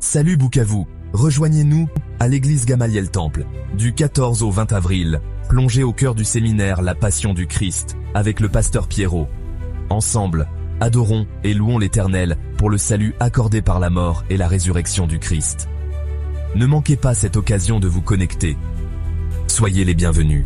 Salut Bukavu, rejoignez-nous à l'église Gamaliel Temple, du 14 au 20 avril, plongez au cœur du séminaire La Passion du Christ, avec le pasteur Pierrot. Ensemble, adorons et louons l'Éternel pour le salut accordé par la mort et la résurrection du Christ. Ne manquez pas cette occasion de vous connecter. Soyez les bienvenus.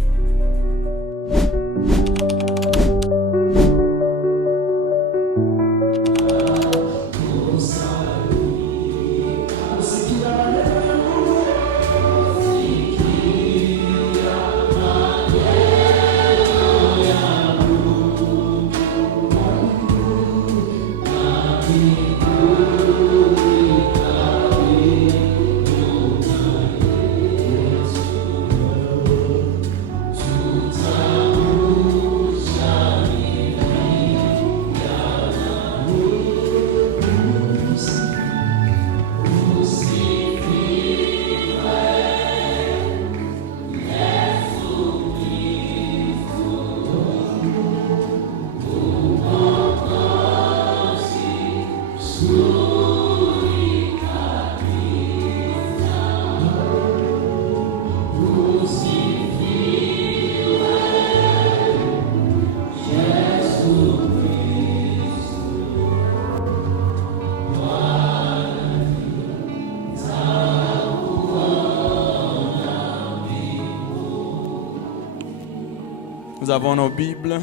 Nous avons nos Bibles.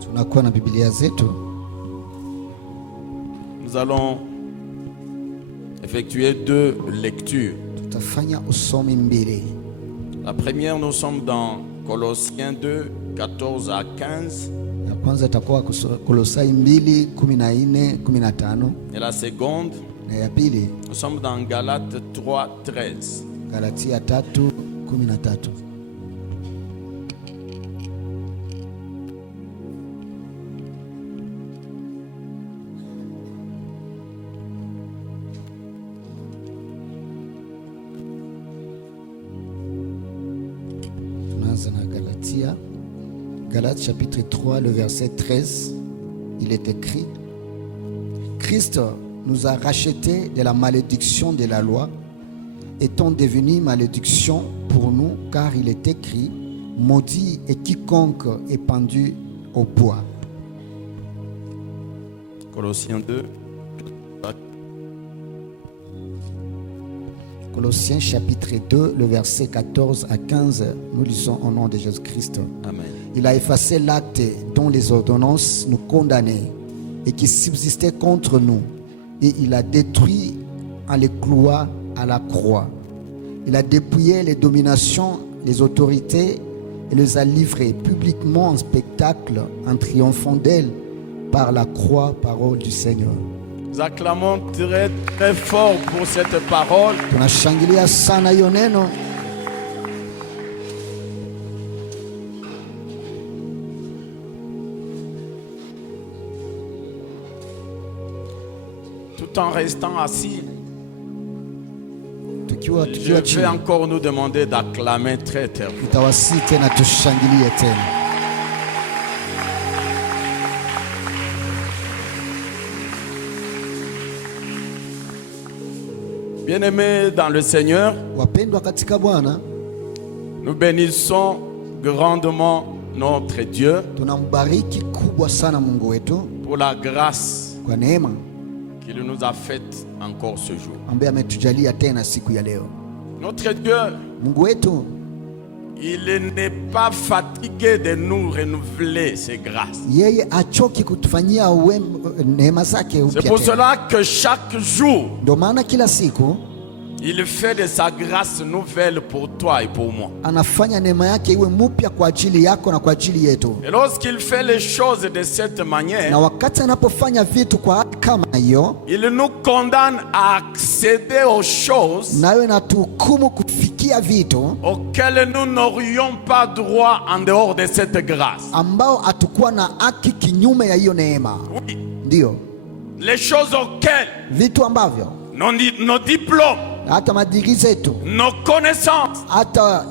Tunakuwa na Biblia zetu. Nous allons effectuer 2 lectures. Tutafanya usomi mbili. La première, nous sommes dans Colossiens 2, 14 à 15. Ya kwanza itakuwa Kolosai 2:14-15. Et la seconde, Na ya pili nous sommes dans Galates 3, 13. Galatia 3:13. Galates chapitre 3, le verset 13, il est écrit: Christ nous a rachetés de la malédiction de la loi, étant devenu malédiction pour nous, car il est écrit: maudit est quiconque est pendu au bois. Colossiens 2. Colossiens chapitre 2, le verset 14 à 15, nous lisons au nom de Jésus-Christ. Amen. Il a effacé l'acte dont les ordonnances nous condamnaient et qui subsistait contre nous, et il a détruit en les clouant à la croix. Il a dépouillé les dominations, les autorités, et les a livrées publiquement en spectacle en triomphant d'elles par la croix, parole du Seigneur. Nous acclamons très très fort pour cette parole. Tunashangilia sana hiyo neno. Tout en restant assis, Tukiwa je vais chini, encore nous demander d'acclamer très très fort. tutawasihi tena tushangilie tena. Bien-aimés dans le Seigneur, Wapendwa katika Bwana, nous bénissons grandement notre Dieu tunambariki kubwa sana Mungu wetu pour la grâce kwa neema qu'il nous a faite encore ce jour. ambaye ametujalia tena siku ya leo. Notre Dieu, Mungu wetu il n'est pas fatigué de nous renouveler ses grâces. yeye achoki kutufanyia neema zake C'est upya pour tena. cela que chaque jour, Ndio maana kila siku il fait de sa grâce nouvelle pour toi et pour moi. anafanya neema yake iwe mpya kwa ajili yako na kwa ajili yetu. Et lorsqu'il fait les choses de cette manière, Na wakati anapofanya vitu kwa hali kama hiyo, il nous condamne à accéder aux choses nayo inatuhukumu kufikia vitu auxquelles nous n'aurions pas droit en dehors de cette grâce. ambao hatukuwa na haki kinyume ya hiyo neema. Oui, Ndio les choses auxquelles vitu ambavyo nos diplômes, hata madigrii zetu, nos connaissances hata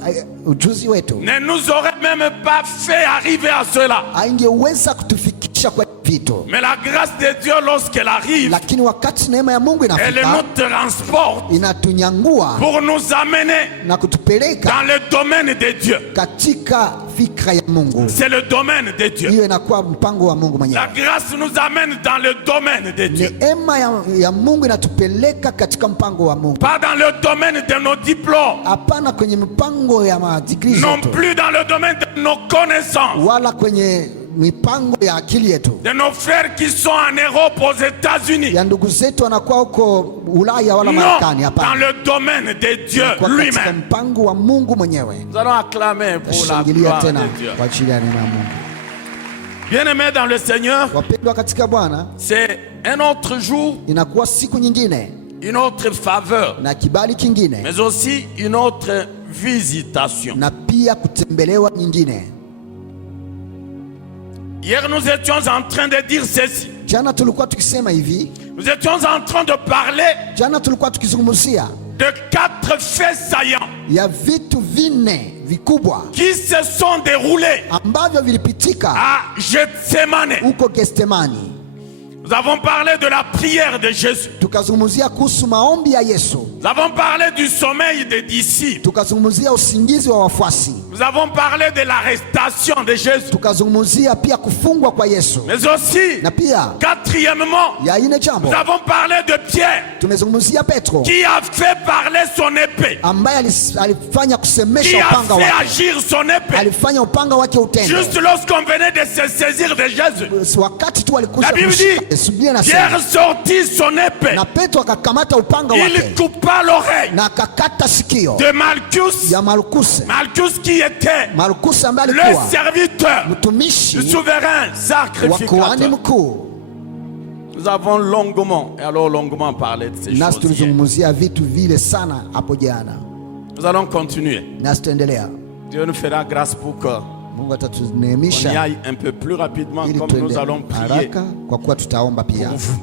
ujuzi wetu ne nous auraient même pas fait arriver à cela. haingeweza kutufikisha kusimamisha kwa vitu. Mais la grâce de Dieu, lorsqu'elle arrive, Lakini wakati neema ya Mungu elle inafika, nous transporte inatunyangua pour nous amener na kutupeleka dans le domaine de Dieu. katika fikra ya Mungu. C'est le domaine de Dieu. Hiyo inakuwa mpango wa Mungu La mwenyewe. grâce nous amène dans le domaine de Dieu. Neema ya Mungu inatupeleka katika mpango wa Mungu, Pas dans le domaine de nos diplômes. hapana kwenye mpango ya madigrii Non zetu, plus dans le domaine de nos connaissances. wala kwenye mipango ya akili yetu, De nos frères qui sont en Europe, aux États-Unis. ya ndugu zetu wanakuwa huko Ulaya wala Non, Marekani. dans Hapana, le domaine de Dieu kwa katika lui-même. mpango wa Mungu mwenyewe. Nous allons acclamer pour la Shangilia gloire tena de Dieu. kwa ajili ya neema ya Mungu. Bien-aimés dans le Seigneur, Wapendwa katika Bwana, c'est un autre jour, inakuwa siku nyingine une autre faveur, na kibali kingine, mais aussi une autre visitation. na pia kutembelewa nyingine. Hier, nous étions en train de dire ceci. Jana tulikuwa tukisema hivi, Nous étions en train de parler jana tulikuwa tukizungumzia de 4 faits saillants ya vitu vinne vikubwa qui se sont déroulés ambavyo vilipitika à Gethsemane. huko Getsemani. Nous avons parlé de la prière de Jésus. Tukazungumzia kuhusu maombi ya Yesu, Nous avons parlé du sommeil des disciples. tukazungumzia usingizi wa wafuasi, Nous avons parlé de l'arrestation de Jésus. tukazungumzia pia kufungwa kwa Yesu, Mais aussi, na pia quatrièmement, ya ine jambo nous avons parlé de Pierre tumezungumzia Petro qui a fait parler son épée, ambaye alifanya qui kusemesha a upanga fait wake, agir son épée. alifanya upanga wake utende. Juste lorsqu'on venait de se saisir de Jésus, Wakati tu alikuja La Bible kumshika dit, Yesu, Biblia Pierre inasema, sortit son épée. na Petro akakamata upanga Il wake coupa l'oreille na akakata sikio de Malchus. ya Malkuse. Malchus qui était Malkuse ambaye le alikuwa serviteur du mtumishi souverain wa kuhani sacrificateur. mkuu. Nous avons longuement, et alors longuement parlé de ces Nasi choses hier. tulizungumzia vitu vile sana hapo jana, Nous allons continuer. nasi tutaendelea. Dieu nous fera grâce pour que Mungu on y atatuneemisha aille un peu plus rapidement ili comme tuende nous allons prier haraka, kwa kuwa tutaomba pia. pour vous.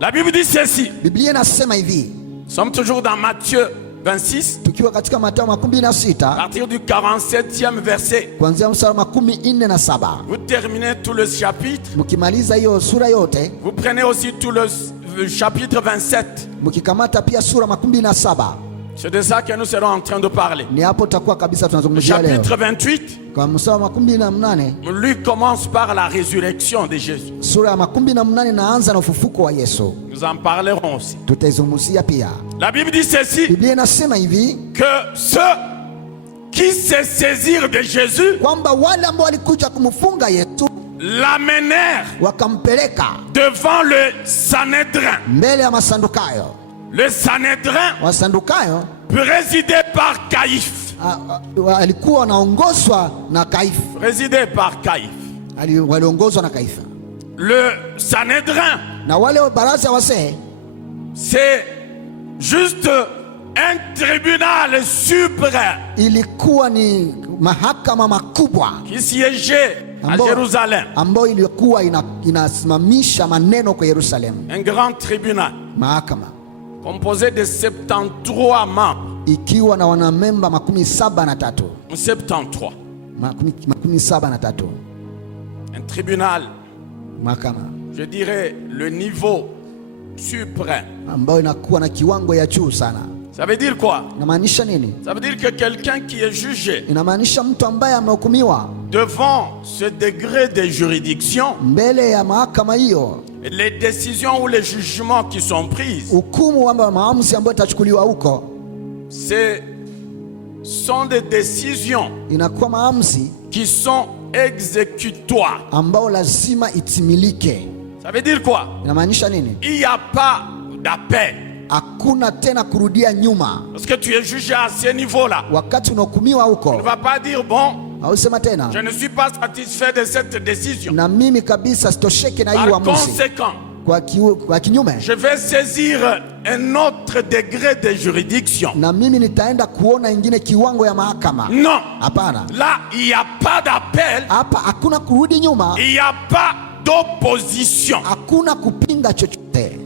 La Bible dit ceci. Biblia inasema hivi, Nous sommes toujours dans Matthieu 26, tukiwa katika Mathayo 26 à partir du 47e verset. kuanzia mstari wa 47. Vous terminez tout le chapitre. Mkimaliza hiyo sura yote, Vous prenez aussi tout le chapitre 27. mkikamata pia sura 27, C'est de ça que nous serons en train de parler. ni hapo tutakuwa kabisa Le tunazungumzia leo. chapitre 28, Kwa mstari wa 18, lui commence par la résurrection de Jésus. sura ya 18 inaanza na ufufuko wa Yesu. Nous en parlerons aussi. Tutaizungumzia pia. La Bible dit ceci, Biblia inasema hivi que ceux qui se saisirent de Jésus kwamba wale ambao walikuja kumfunga Yesu l'amenèrent wakampeleka devant le Sanhédrin. mbele ya Masadukayo. Le Sanhédrin Masadukayo présidé par Caïphe. alikuwa wanaongozwa na Kaifa, Présidé par Caïphe. waliongozwa na Kaifa, Le Sanhédrin, na wale baraza ya wasee c'est juste un tribunal suprême ilikuwa ni mahakama makubwa qui siégeait à Jérusalem. ambayo ilikuwa inasimamisha maneno kwa Yerusalemu. Un grand tribunal Mahakama composé de 73 membres. ikiwa na wanamemba 73. 73. 73. Un tribunal, Mahakama je dirais, le niveau suprême. ambayo inakuwa na kiwango ya juu sana. Ça veut dire quoi? Inamaanisha nini? Ça veut dire que quelqu'un qui est jugé Inamaanisha mtu ambaye amehukumiwa devant ce degré de juridiction, mbele ya mahakama hiyo, les décisions ou les jugements qui sont prises, hukumu ama maamuzi ambayo itachukuliwa huko, ce sont des décisions inakuwa maamuzi qui sont exécutoires. ambao lazima itimilike. Ça veut dire quoi? Inamaanisha nini? Il n'y a pas d'appel. Hakuna tena kurudia nyuma. Parce que tu es jugé à ce niveau-là. Wakati unahukumiwa Tu ne huko, vas pas dire, bon, hausema tena je ne suis pas satisfait de cette décision. na mimi kabisa sitosheke na hii Par uamuzi. conséquent, Kwa kinyume, je vais saisir un autre degré de juridiction. na mimi nitaenda kuona ingine kiwango ya mahakama. Non. Hapana, Là, il n'y a pas d'appel. hapa hakuna kurudi nyuma, Il n'y a pas d'opposition. hakuna kupinga chochote.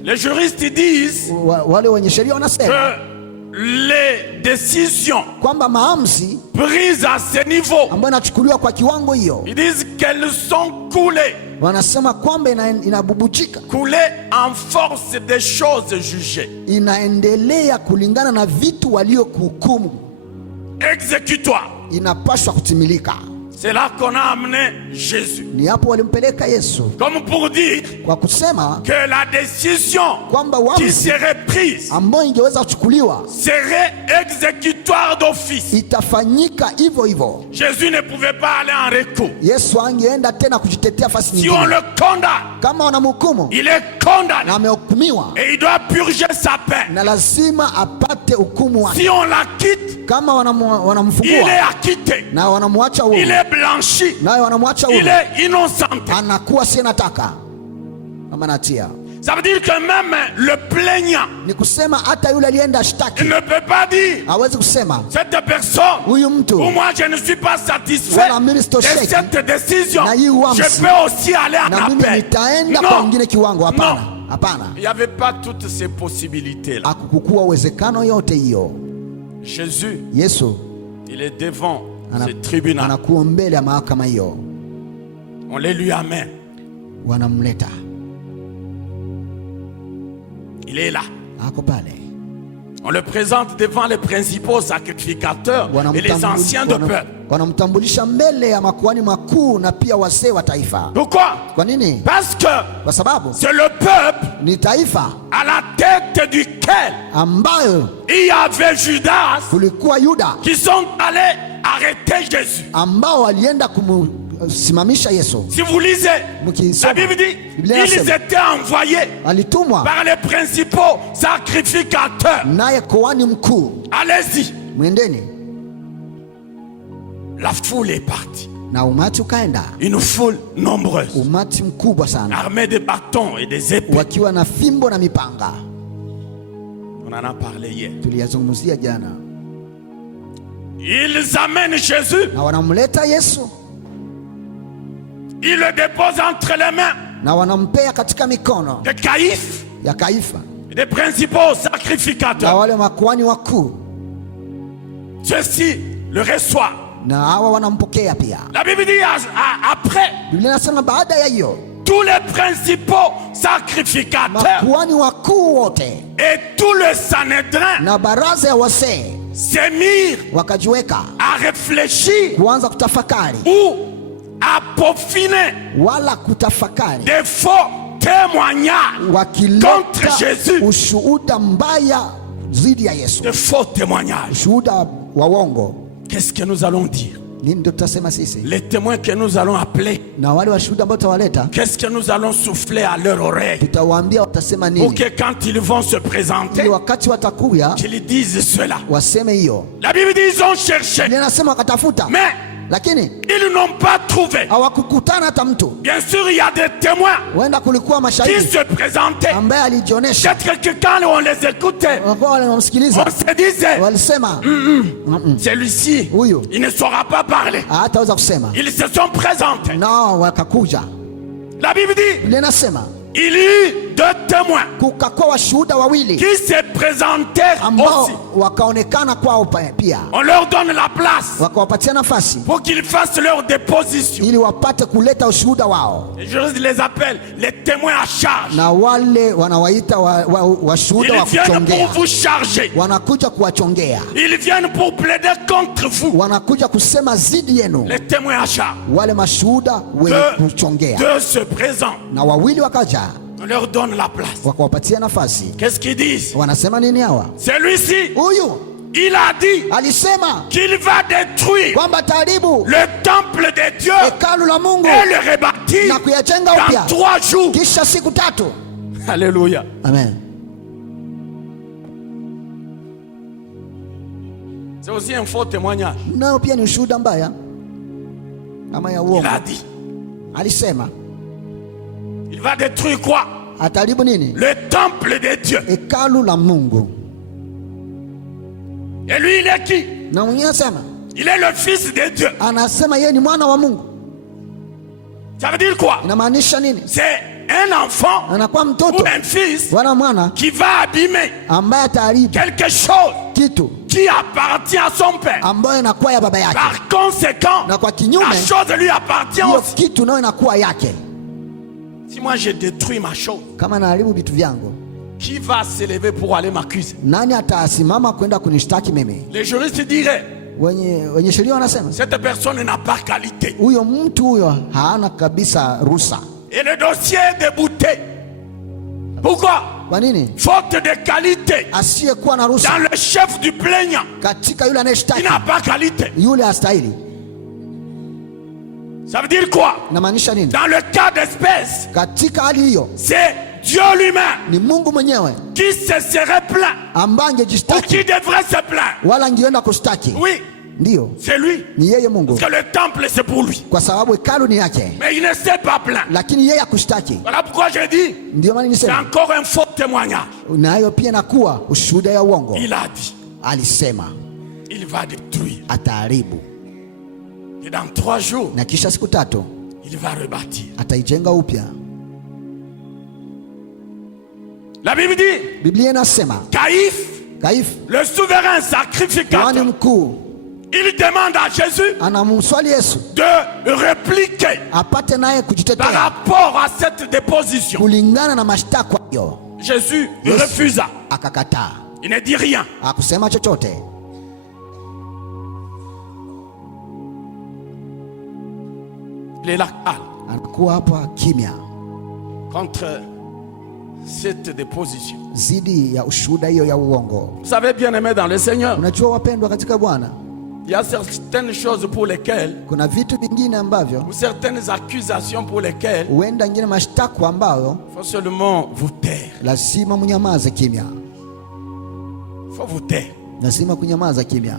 Les juristes disent Wale wenye sheria wanasema que les décisions kwamba maamuzi prises à ce niveau, ambayo inachukuliwa kwa kiwango hiyo, ils disent qu'elles sont coulées. wanasema kwamba inabubujika, Coulées en force des choses jugées. inaendelea kulingana na vitu waliokuhukumu, Exécutoire. inapaswa kutimilika. C'est là qu'on a amené Jésus. Ni hapo walimpeleka Yesu, Comme pour dire kwa kusema que la décision kwamba qui uamuzi serait prise ambayo ingeweza kuchukuliwa serait exécutoire d'office. itafanyika hivyo hivyo. Jésus ne pouvait pas aller en recours. Yesu angeenda tena kujitetea fasi Si on nyingine. le condamne, Kama wanamhukumu il est condamné na amehukumiwa, et il doit purger sa peine. na lazima apate hukumu wake. Si on l'acquitte, Kama il est wanamfungua acquitté, na wanamwacha il huru, est blanchi, naye wanamwacha il huru, est innocenté. anakuwa si nataka kama natia. Ça veut dire que même le plaignant, Ni kusema hata yule alienda il shtaki ne peut pas dire hawezi kusema cette personne, huyu mtu ou moi je ne suis pas satisfait wala mimi de sitosheki cette décision, na hii uamuzi, je peux aussi aller en na mimi appel. nitaenda kwa Non, wengine kiwango. Hapana, non. hapana, Il n'y avait pas toutes ces possibilités-là. akukukuwa uwezekano yote hiyo. Jésus, Yesu il est devant ana- ce tribunal. anakuwa mbele ya mahakama hiyo, On les lui amène. wanamleta, Il est là. ako pale, On le présente devant les principaux sacrificateurs et les anciens de peuple. wanamtambulisha mbele ya makuhani makuu na pia wazee wa taifa. Pourquoi? Kwa nini? Parce que Kwa sababu c'est le peuple ni taifa à la tête duquel ambayo il y avait Judas kulikuwa Yuda qui sont allés arrêter Jésus. ambao walienda kumsimamisha Yesu. Si vous lisez, la Mkisoma Bible dit Biblia ils inasema étaient envoyés alitumwa par les principaux sacrificateurs. naye kuhani mkuu. Allez-y. Mwendeni, La foule est partie. na umati ukaenda, Une foule nombreuse, umati mkubwa sana, armée de bâtons et des épées. wakiwa na fimbo na mipanga. On en a parlé hier. Tuliyazungumzia jana. Ils amènent Jésus, Na wanamleta Yesu ils le déposent entre les mains na wanampea katika mikono de Caïphe ya Kaifa et des principaux na sacrificateurs. wale makuhani wakuu, Ceux-ci le reçoivent. na hawa wanampokea pia. La Bible dit après, Biblia inasema baada ya hiyo tous les principaux sacrificateurs makuhani wakuu wote et tout le Sanhédrin na baraza ya wazee se mirent wakajiweka à réfléchir kuanza kutafakari ou à peaufiner wala kutafakari, des faux témoignages contre wakileta Jésus. ushuhuda mbaya dhidi ya Yesu, De faux témoignages. ushuhuda wa uongo. Qu'est-ce que nous allons dire? Nini ndio tutasema sisi? Les témoins que nous allons appeler, Na wale washuhuda ambao tutawaleta qu'est-ce que nous allons souffler à leur oreille tutawaambia watasema pour nini, que quand ils vont se présenter, ili wakati watakuya qu'ils disent cela. waseme hiyo. La Bible dit ils ont cherché, Biblia inasema wakatafuta, mais lakini ils n'ont pas trouvé. hawakukutana hata mtu. Bien sûr, il y a des témoins Huenda kulikuwa qui mashahidi se présentaient. ambaye alijionyesha, Peut-être que quand on les écoutait, wakawa wanamsikiliza, on se disait, walisema celui-ci, huyu il ne saura pas parler. hataweza kusema, Ils se sont présentés. nao wakakuja. La Bible dit, Biblia inasema il y eut deux témoins kukakuwa washuhuda wawili qui se présentèrent ambao aussi. wakaonekana kwao pia, On leur donne la place wakawapatia nafasi pour qu'ils fassent leur déposition. ili wapate kuleta ushuhuda wao, Et je les appelle les témoins à charge. na wale wanawaita washuhuda Ils wa viennent pour kuchongea, vous charger. wanakuja kuwachongea, Ils viennent pour plaider contre vous. wanakuja kusema zidi yenu. Les témoins à charge. Wale mashuhuda wenye kuchongea, Deux se présentent. na wawili wakaja On leur donne la place. wakawapatia nafasi. Qu'est-ce qu'ils disent? Wanasema nini hawa? Celui-ci, Huyu il a dit alisema qu'il va détruire kwamba taharibu le temple de Dieu hekalu la Mungu et le rebâtir na kuyajenga dans upya 3 jours. kisha siku 3. Alléluia. Amen. C'est aussi un faux témoignage. Nao pia ni ushuhuda mbaya ama ya Il uongo. a dit, Alisema il va détruire quoi? ataharibu nini? Le temple de Dieu. Hekalu la Mungu. Et lui, il est qui? Na mwenyewe anasema, Il est le fils de Dieu. anasema yeye ni mwana wa Mungu. Ça veut dire quoi? Inamaanisha nini? C'est un enfant anakuwa mtoto ou un fils wala mwana qui va abîmer ambaye ataharibu quelque chose kitu qui appartient à son père. ambayo inakuwa ya baba yake, Par conséquent, na kwa kinyume la chose lui appartient hiyo aussi. kitu nayo inakuwa yake. Si moi je détruis ma chose, Kama naharibu vitu vyangu, qui va s'élever pour aller m'accuser? nani atasimama kwenda kunishtaki mimi? Les juristes diraient, Wenye sheria wanasema cette personne n'a pas qualité. huyo mtu huyo haana kabisa ruhusa. Et le dossier est débouté. Pourquoi? Kwa nini? Faute de qualité Asiyekuwa na ruhusa dans le chef du plaignant. katika yule Il anayeshtaki, n'a pas qualité. yule hastahili. Ça veut dire quoi? Inamaanisha nini? Dans le cas d'espèce, Katika hali hiyo c'est Dieu lui-même ni Mungu mwenyewe qui se serait plaint ambaye ou angejishtaki qui devrait se plaindre. wala angeenda kushtaki. Oui, Ndiyo, c'est lui. ni yeye Mungu, Parce que le temple c'est pour lui. kwa sababu hekalu ni yake, Mais il ne s'est pas plaint. lakini yeye akushtaki. Voilà pourquoi je dis, Ndio maana c'est nisema encore un faux témoignage. nayo pia inakuwa ushuhuda ya uongo. Il a dit, Alisema il va détruire. ataharibu Et dans 3 jours, na kisha siku 3 il va rebâtir. ataijenga upya. La Bible dit, Biblia inasema Kaifu le souverain kuhani sacrificateur, mkuu il demande à Jésus anamswali Yesu de répliquer apate naye par kujitetea rapport à cette déposition. kulingana na mashtaka hayo. Jésus Yesu refusa. akakataa, Il ne dit rien. hakusema chochote. Il est là calme Anakuwa hapa kimya contre cette déposition. zidi ya ushuhuda hiyo ya uongo. Vous savez, bien aimé dans le Seigneur, Unajua wapendwa katika Bwana, il y a certaines choses pour lesquelles, kuna vitu vingine ambavyo ou certaines accusations pour lesquelles, huenda ingine mashtaka ambayo il faut seulement vous taire. lazima mnyamaze kimya, Il faut vous taire. lazima kunyamaza kimya.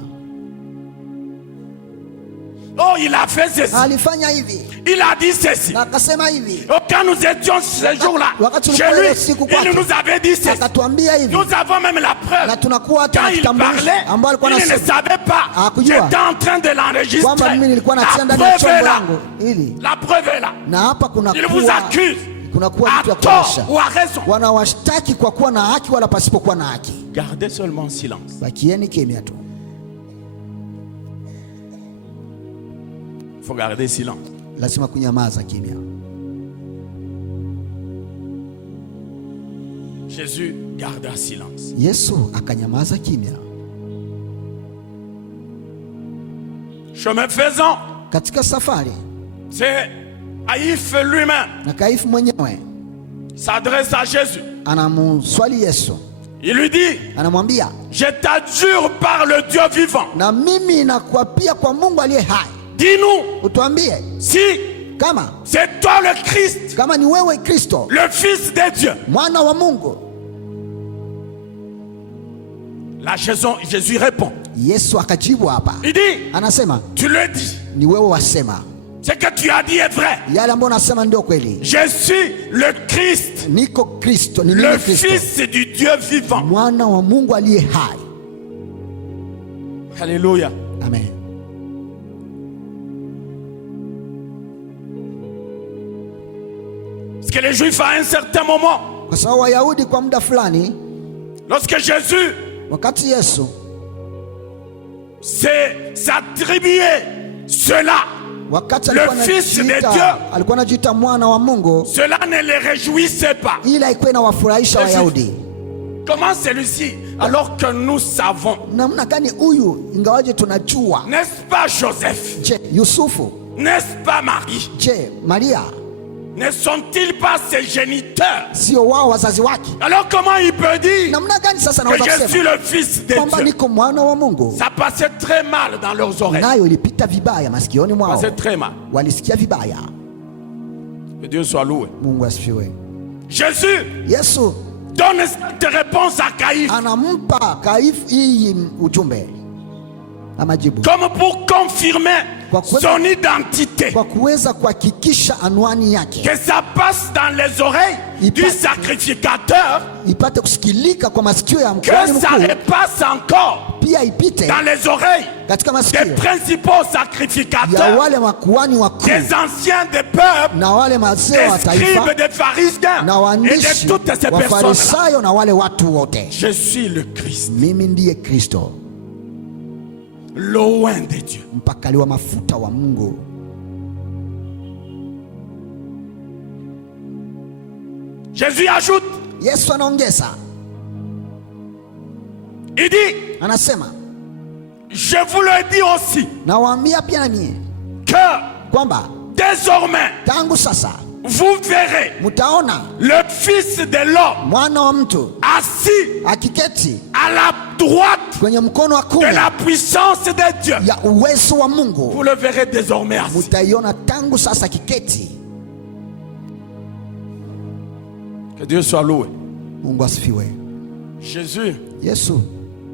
Oh, il a fait ceci. Alifanya hivi Il a dit ceci. na akasema hivi, Oh, quand nous étions ce jour-là, wakati chez tulikuwa lui, ile siku il kwake, nous avait dit ceci. akatuambia hivi, Nous avons même la na preuve. tunakuwa hata Quand na il kitambulisho parlait, ambao alikuwa il ne anasema savait pas. Hakujua J'étais en train de kwamba l'enregistrer. mimi nilikuwa La natia ndani ya preuve est chombo là. yangu ili, La preuve est là. na hapa Il vous accuse kunakuwa à vitu ya tort kuonyesha ou à raison. wanawashtaki kwa kuwa na haki wala pasipokuwa na haki. Gardez seulement silence. Bakieni kimya tu, Il faut garder silence. lazima kunyamaza kimya. Jésus garda silence. Yesu akanyamaza kimya. Chemin faisant, Katika safari c'est Haïf lui-même na Kaifu mwenyewe s'adresse à Jésus. anamswali Yesu, Il lui dit, anamwambia je t'adjure par le Dieu vivant. na mimi nakuapia kwa Mungu aliye hai, Dis-nous utuambie si kama c'est toi le Christ, kama ni wewe Kristo le Fils de Dieu. mwana wa Mungu. Là, Jésus répond. Yesu akajibu hapa, Il dit, anasema tu le dis. ni wewe wasema, Ce que tu as dit est vrai. yale ambayo unasema ndio kweli. Je suis le Christ, Niko Kristo, ni le mimi Kristo, Fils du Dieu vivant. mwana wa Mungu aliye hai. Alléluia. Amen. Parce que les Juifs à un certain moment, Kwa sababu Wayahudi kwa muda fulani, lorsque Jésus wakati Yesu s'attribuait cela, wakati Le alikuwa Fils de anajiita- Dieu. alikuwa anajiita mwana wa Mungu, cela ne les réjouissait pas. ila haikuwa inawafurahisha Yesu. Wayahudi. Comment celui-ci, alors que nous savons, Namna gani huyu, ingawaje tunajua? n'est-ce pas Joseph, Je, Yusufu, n'est-ce pas Marie, je, Maria, ne sont-ils pas ses géniteurs? sio wao wazazi wake? Alors comment il peut dire Namna gani sasa que naweza je suis kusema le Fils de kwamba Dieu? niko mwana wa Mungu? Ça passait très mal dans leurs oreilles. Nayo ilipita vibaya masikioni Ça mwao, passait très mal. walisikia vibaya. Que Dieu soit loué. Mungu asifiwe. Jésus Yesu donne cette réponse à Caïphe anampa Kaifu hii ujumbe ama jibu, comme pour confirmer son identité. kwa kuweza kuhakikisha anwani yake, Que ça passe dans les oreilles du sacrificateur. ipate kusikilika kwa masikio ya Que mkuhani ça mkuu, le passe encore pia ipite dans les oreilles katika des masikio principaux ya sacrificateurs, wale makuhani wakuu des anciens des peuples, na wale mazee wa des taifa scribes, des pharisiens na et waandishi de toutes ces wa personnes. Farisayo na wale watu wote. Je suis le Christ, Mimi ndiye Kristo, l'oint de Dieu. mpakali wa mafuta wa Mungu. Jésus ajoute, Yesu anaongeza, il dit, anasema, je vous le dis aussi, nawaambia pia na mie que kwamba désormais tangu sasa vous verrez mtaona le Fils de l'homme mwana wa mtu assis akiketi à la droite kwenye mkono wa de kuume la puissance de Dieu. ya uwezo wa Mungu. Vous le verrez désormais assis. Mutaiona tangu sasa akiketi. Que Dieu soit loué. Mungu asifiwe. Jésus Yesu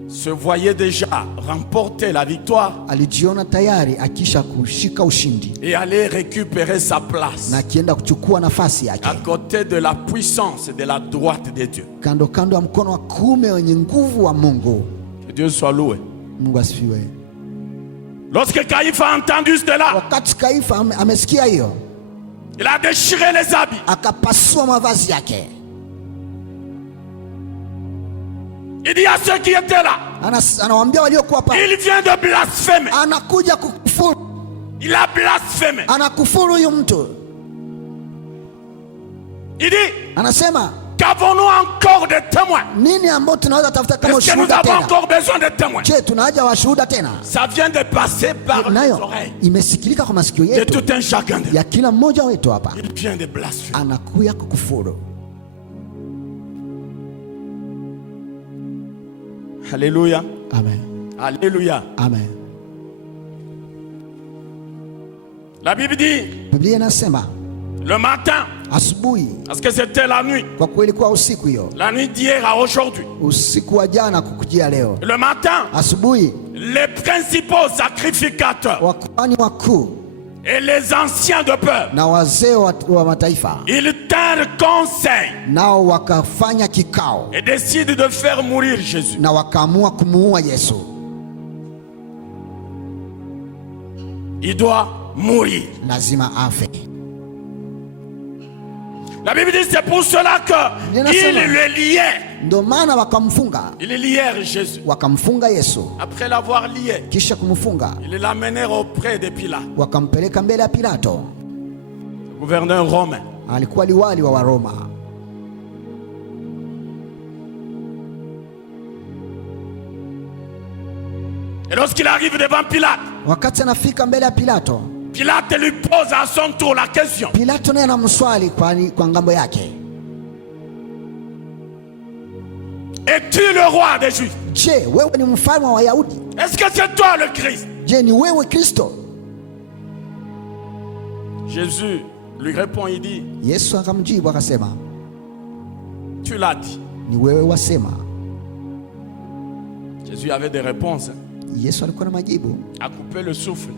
se voyait déjà remporter la victoire alijiona tayari akisha kushika ushindi et aller récupérer sa place na akienda kuchukua nafasi yake à côté de la puissance de la droite de Dieu. kando kando ya mkono wa kuume wenye nguvu wa Mungu. Que Dieu soit loué. Mungu asifiwe. Lorsque Caïphe a entendu cela, Wakati Kaifa amesikia hiyo, il a déchiré les habits. akapasua mavazi yake. Il dit à ceux qui étaient là, Anawaambia waliokuwa pale, il vient de blasphémer. anakuja kukufuru, Il a blasphémé. anakufuru huyu mtu. Il dit, Anasema qu'avons-nous encore de témoins? nini ambao tunaweza tafuta kama Est-ce que nous ushuhuda avons tena? encore besoin de témoins? Je, tuna haja ya washuhuda tena? Ça vient de passer par les Nayo oreilles imesikilika kwa masikio de yetu tout un chacun de nous. ya kila mmoja wetu hapa. Il vient de blasphémer. Anakuya kukufuru. Alléluia. Amen. Alléluia. Amen. La Bible dit, Biblia inasema le matin, asubuhi, parce que c'était la nuit, kwa kweli kwa usiku hiyo, la nuit d'hier à aujourd'hui. usiku wa jana kukujia leo, Le matin, asubuhi les principaux sacrificateurs wakuhani wakuu et les anciens de peuple, na wazee wa mataifa ils tinrent conseil nao wakafanya kikao et décident de faire mourir Jésus. na wakaamua kumuua Yesu. Il doit mourir. Lazima afe. La Bible dit c'est pour cela Bien qu'ils sûr. le liaient. Ndio maana wakamfunga, Ils lièrent Jésus. wakamfunga Yesu. Après l'avoir lié, Kisha kumfunga ils l'amenèrent auprès de Pilate, wakampeleka mbele ya Pilato, gouverneur romain. alikuwa liwali wa Waroma. Et lorsqu'il arrive devant Pilate, Wakati anafika mbele ya Pilato, Pilate lui pose à son tour la question. Pilato naye anamswali kwa ngambo yake, Es-tu le roi des Juifs? je, wewe ni mfalme wa Wayahudi? Est-ce que c'est toi le Christ? Je, ni wewe Kristo? Jésus lui répond, il dit, Yesu akamjibu akasema, tu l'as dit. ni wewe wasema. Jésus avait des réponses Yesu alikuwa na majibu à couper le souffle.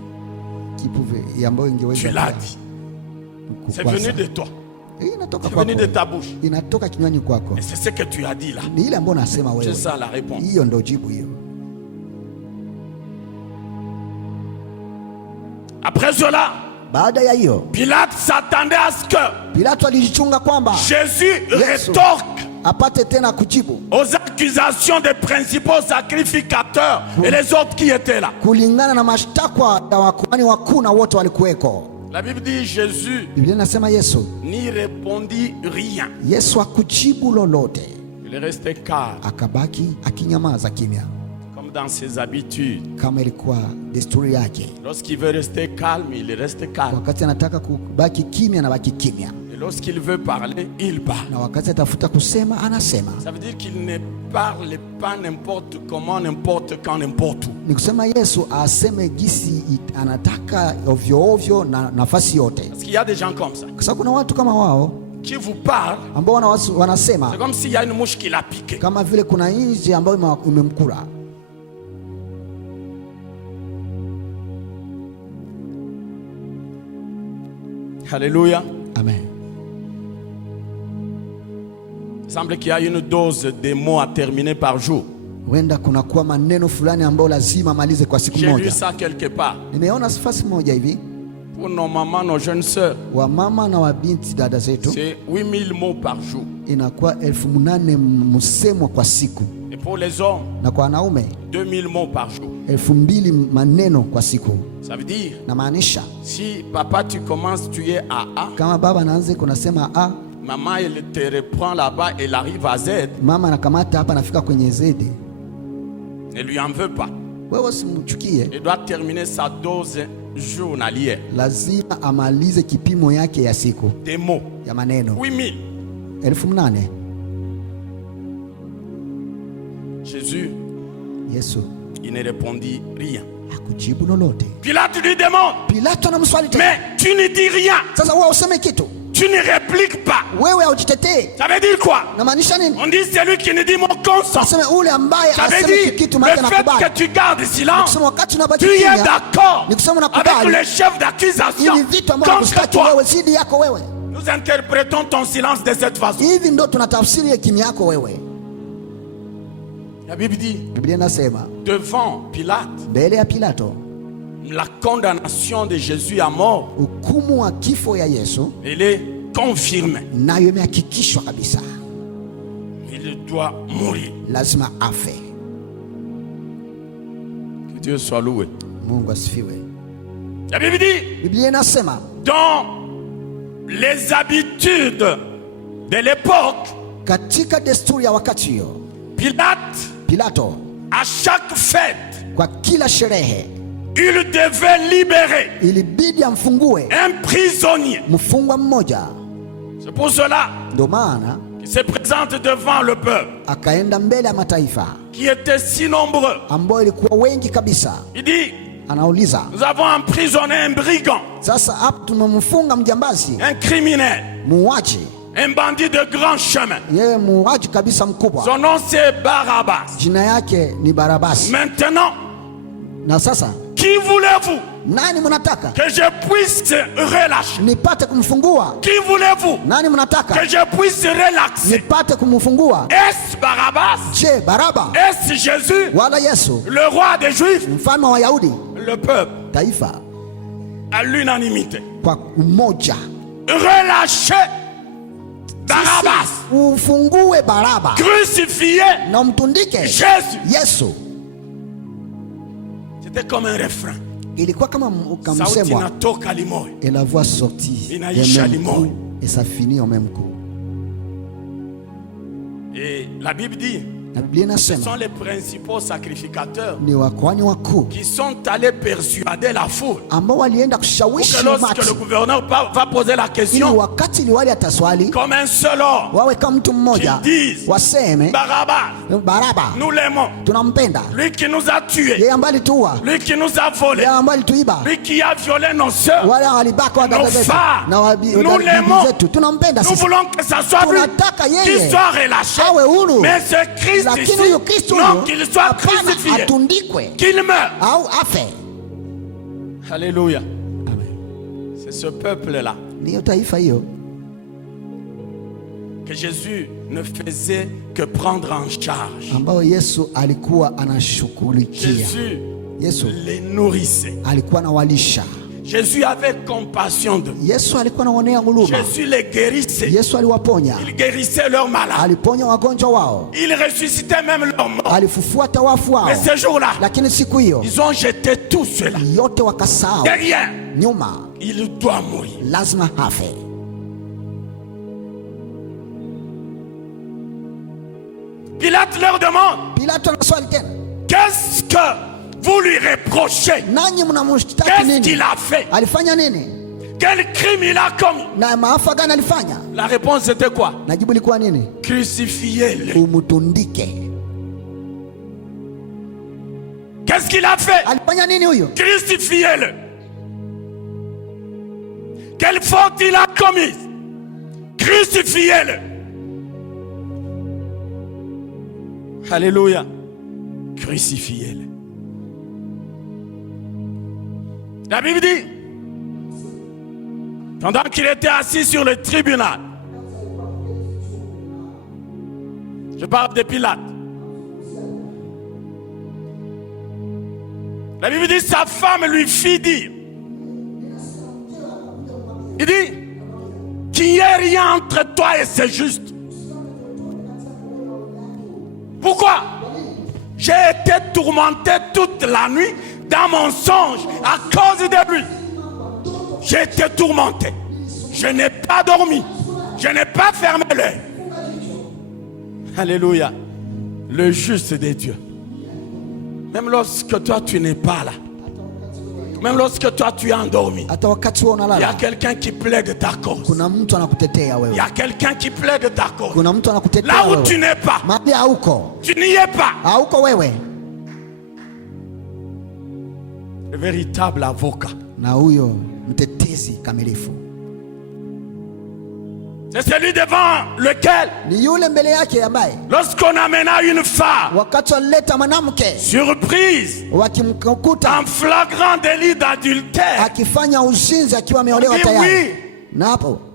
ambayo ingeweza Tu l'as dit. C'est venu de toi. Inatoka C'est kwako, venu de ta bouche. inatoka kinywani kwako. Et c'est ce que tu as dit là. Ni ile ambayo nasema C'est wewe. ça la réponse. Hiyo ndio jibu hiyo. Après cela, Baada ya hiyo, Pilate s'attendait à ce que Pilato alijichunga kwamba Jésus Yesu rétorque apate tena kujibu aux accusations des principaux sacrificateurs et les autres qui étaient là. kulingana na mashtaka ya wakuhani wakuu na wote walikuweko. La Bible dit Jésus Biblia inasema Yesu n'y répondit rien. Yesu hakujibu lolote, Il est resté calme, akabaki akinyamaza kimya, comme dans ses habitudes. kama ilikuwa desturi yake. Lorsqu'il veut rester calme, il reste calme. Wakati anataka kubaki kimya, anabaki kimya, Et lorsqu'il veut parler, il parle. na wakati atafuta kusema, anasema. Ça veut dire qu'il ne parle pas n'importe comment, n'importe quand, n'importe où. Ni kusema Yesu aseme gisi anataka ovyo ovyo na nafasi yote, Parce qu'il y a des gens comme ça kwa sababu kuna watu kama wao qui vous parlent. ambao wanasema C'est comme s'il y a une mouche qui l'a piqué. kama vile kuna nzi ambayo imemkula. Alléluia. Amen. Il semble qu'il y a une dose de mots à terminer par jour. Huenda kunakuwa maneno fulani ambayo lazima amalize kwa siku J'ai lu moja. ça quelque part. Nimeona nafasi moja hivi, Pour nos mamans, nos jeunes sœurs, wamama na wabinti dada zetu, c'est 8000 mots par jour. inakuwa 8,000 msemwa kwa siku, Et pour les hommes, na kwa wanaume 2000 mots par jour. 2,000 maneno kwa siku. Ça veut dire, Na maanisha si papa tu commences, tu es à A, kama baba anaanza kunasema A, maman elle te reprend là-bas, elle arrive à Z, mama anakamata hapa, anafika kwenye Z, ne lui en veut pas. wewe usimchukie, Il doit terminer sa dose journalière. lazima amalize kipimo yake ya siku Des mots. ya maneno 8000. 8,000. Jésus, Yesu il ne répondit rien. hakujibu lolote. Pilate lui demande, Pilato anamswali tena, mais tu ne dis rien, sasa wewe useme kitu, tu ne répliques pas. wewe haujitetee. Ça veut dire quoi? Namaanisha nini? On dit celui qui ne dit mon consent. Aseme ule ambaye Ça veut aseme dire kitu le maana fait anakubali. que tu gardes silence, Kusema wakati unabaki tu es kimya, d'accord ni kusema avec unakubali le chef d'accusation hivi vitu ambavyo contre kustaki toi. wewe zidi yako wewe. Nous interprétons ton silence de cette façon. Hivi ndo tunatafsiri ya kimya yako wewe. La Bible dit, Biblia inasema devant Pilate, mbele ya Pilato, la condamnation de Jésus à mort, hukumu wa kifo ya Yesu elle est confirmée. nayo imehakikishwa kabisa, Il doit mourir. lazima afe. Que Dieu soit loué. Mungu asifiwe. La Bible dit, Biblia inasema dans les habitudes de l'époque, katika desturi ya wakati hiyo, Pilate, Pilato à chaque fête, kwa kila sherehe il devait libérer ilibidi amfungue un prisonnier. mfungwa mmoja. C'est pour cela Ndio maana qu'il se présente devant le peuple, akaenda mbele ya mataifa qui était si nombreux. ambao ilikuwa wengi kabisa. Il dit, Anauliza, nous avons emprisonné un brigand, sasa hapa tumemfunga mjambazi, un criminel, muuaji, un bandit de grand chemin. yeye muuaji kabisa mkubwa, Son nom c'est Barabbas. jina yake ni Barabasi. Maintenant, Na sasa qui voulez-vous nani mnataka que je puisse relâcher? nipate kumfungua? Qui voulez-vous Nani mnataka que je puisse relaxer? nipate kumfungua? Est-ce Barabbas? Je, Baraba Est-ce Jésus, wala Yesu, le roi des Juifs? mfalme wa Wayahudi? Le peuple, Taifa à l'unanimité, kwa umoja, relâchez Barabbas, ufungue Baraba crucifiez na umtundike Jésus. Yesu. C'était comme un refrain. Ilikuwa kama Sauti kamsemwa, inatoka limoyo. et la voix sortie Inaisha d'un même limoyo. coup, et ça finit au même coup. Et la Bible dit, Na Biblia ce sont inasema les principaux sacrificateurs ni wakuhani wakuu qui sont allés persuader la foule. ambao walienda Pour kushawishi que lorsque umati, le gouverneur va poser la ili question, wakati liwali ataswali comme un seul homme, wawe kama mtu mmoja, qu'ils disent, waseme Barabbas, Baraba nous l'aimons. tunampenda, Lui qui nous a tués, yeye ambaye alituua, lui qui nous a volés, yeye ambaye alituiba, lui qui a violé nos sœurs, wale walibaka wadada nos zetu femmes, na nous bibi l'aimons. zetu, tunampenda Nous sisi, voulons que ça soit lui tunataka qui yeye soit relâché. awe huru, Mais ce Christ lakini ici, huyu Kristo non huyu qu'il soit hapana crucifié, atundikwe qu'il meure. au afe. Alléluia. Amen. C'est ce peuple-là Niyo taifa hiyo que Jésus ne faisait que prendre en charge. ambayo Yesu alikuwa anashughulikia. Jésus Yesu les nourrissait. alikuwa anawalisha. Jésus avait compassion d'eux. Yesu alikuwa anaonea huruma. Jésus les guérissait. Yesu aliwaponya, Il guérissait leurs malades. aliponya wagonjwa wao, Il ressuscitait même leurs morts. alifufua hata wafu wao. Mais ce jour-là, Lakini siku hiyo ils ont jeté tout cela yote wakasahau, derrière. nyuma Il doit mourir. lazima afe. Pilate leur demande, Pilato anaswali tena, qu'est-ce que vous lui reprochez? nanyi mnamshtaki Qu'est-ce qu'il nini? a fait? Alifanya nini Quel crime il a commis? na maafa gani alifanya? La réponse c'était quoi? Na jibu lilikuwa nini? Crucifiez-le. Umtundike. Qu'est-ce qu'il a fait? Alifanya nini huyo? Crucifiez-le. Quelle faute il a commise? Crucifiez-le. Alléluia. Crucifiez-le. La Bible dit, Pendant qu'il était assis sur le tribunal. Je parle de Pilate. La Bible dit, sa femme lui fit dire. Il dit, qu'il n'y ait rien entre toi et c'est juste. Pourquoi? J'ai été tourmenté toute la nuit dans mon songe à cause de lui. J'ai été tourmenté. Je n'ai pas dormi. Je n'ai pas fermé l'œil. Alléluia. Le juste des dieux. Même lorsque toi tu n'es pas là. Même lorsque toi tu es endormi. Il y a quelqu'un qui plaide ta cause. Il y a quelqu'un qui plaide ta cause. Là où tu n'es pas. Tu n'y es pas. Le véritable avocat. C'est celui devant lequel, lorsqu'on amena une femme surprise en flagrant délit d'adultère, oui,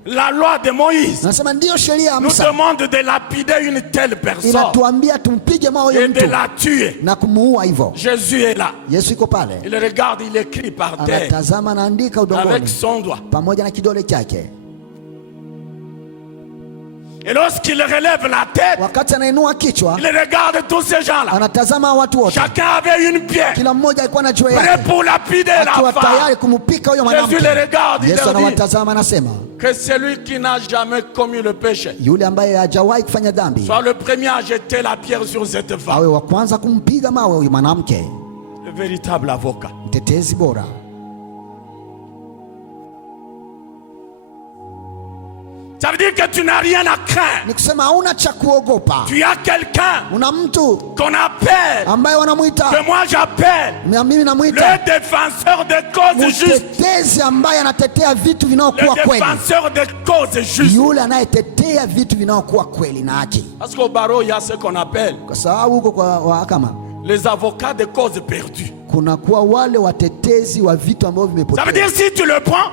la loi de Moïse nous demande de lapider une telle personne et de la tuer. Jésus est là. Il regarde, il écrit par terre avec son doigt. Et lorsqu'il relève la tête, il regarde tous ces gens-là. Chacun avait une pierre prêt pour lapider la femme. Jésus les regarde, il leur dit que celui qui n'a jamais commis le péché soit le premier à jeter la pierre sur cette femme. Le véritable avocat. Ça veut dire que tu n'as rien à craindre. Tu as quelqu'un qu'on appelle, que moi j'appelle le défenseur des causes justes. Le défenseur des causes justes. Parce qu'au barreau il y a ce qu'on appelle les avocats de causes perdues. Ça veut dire si tu le prends,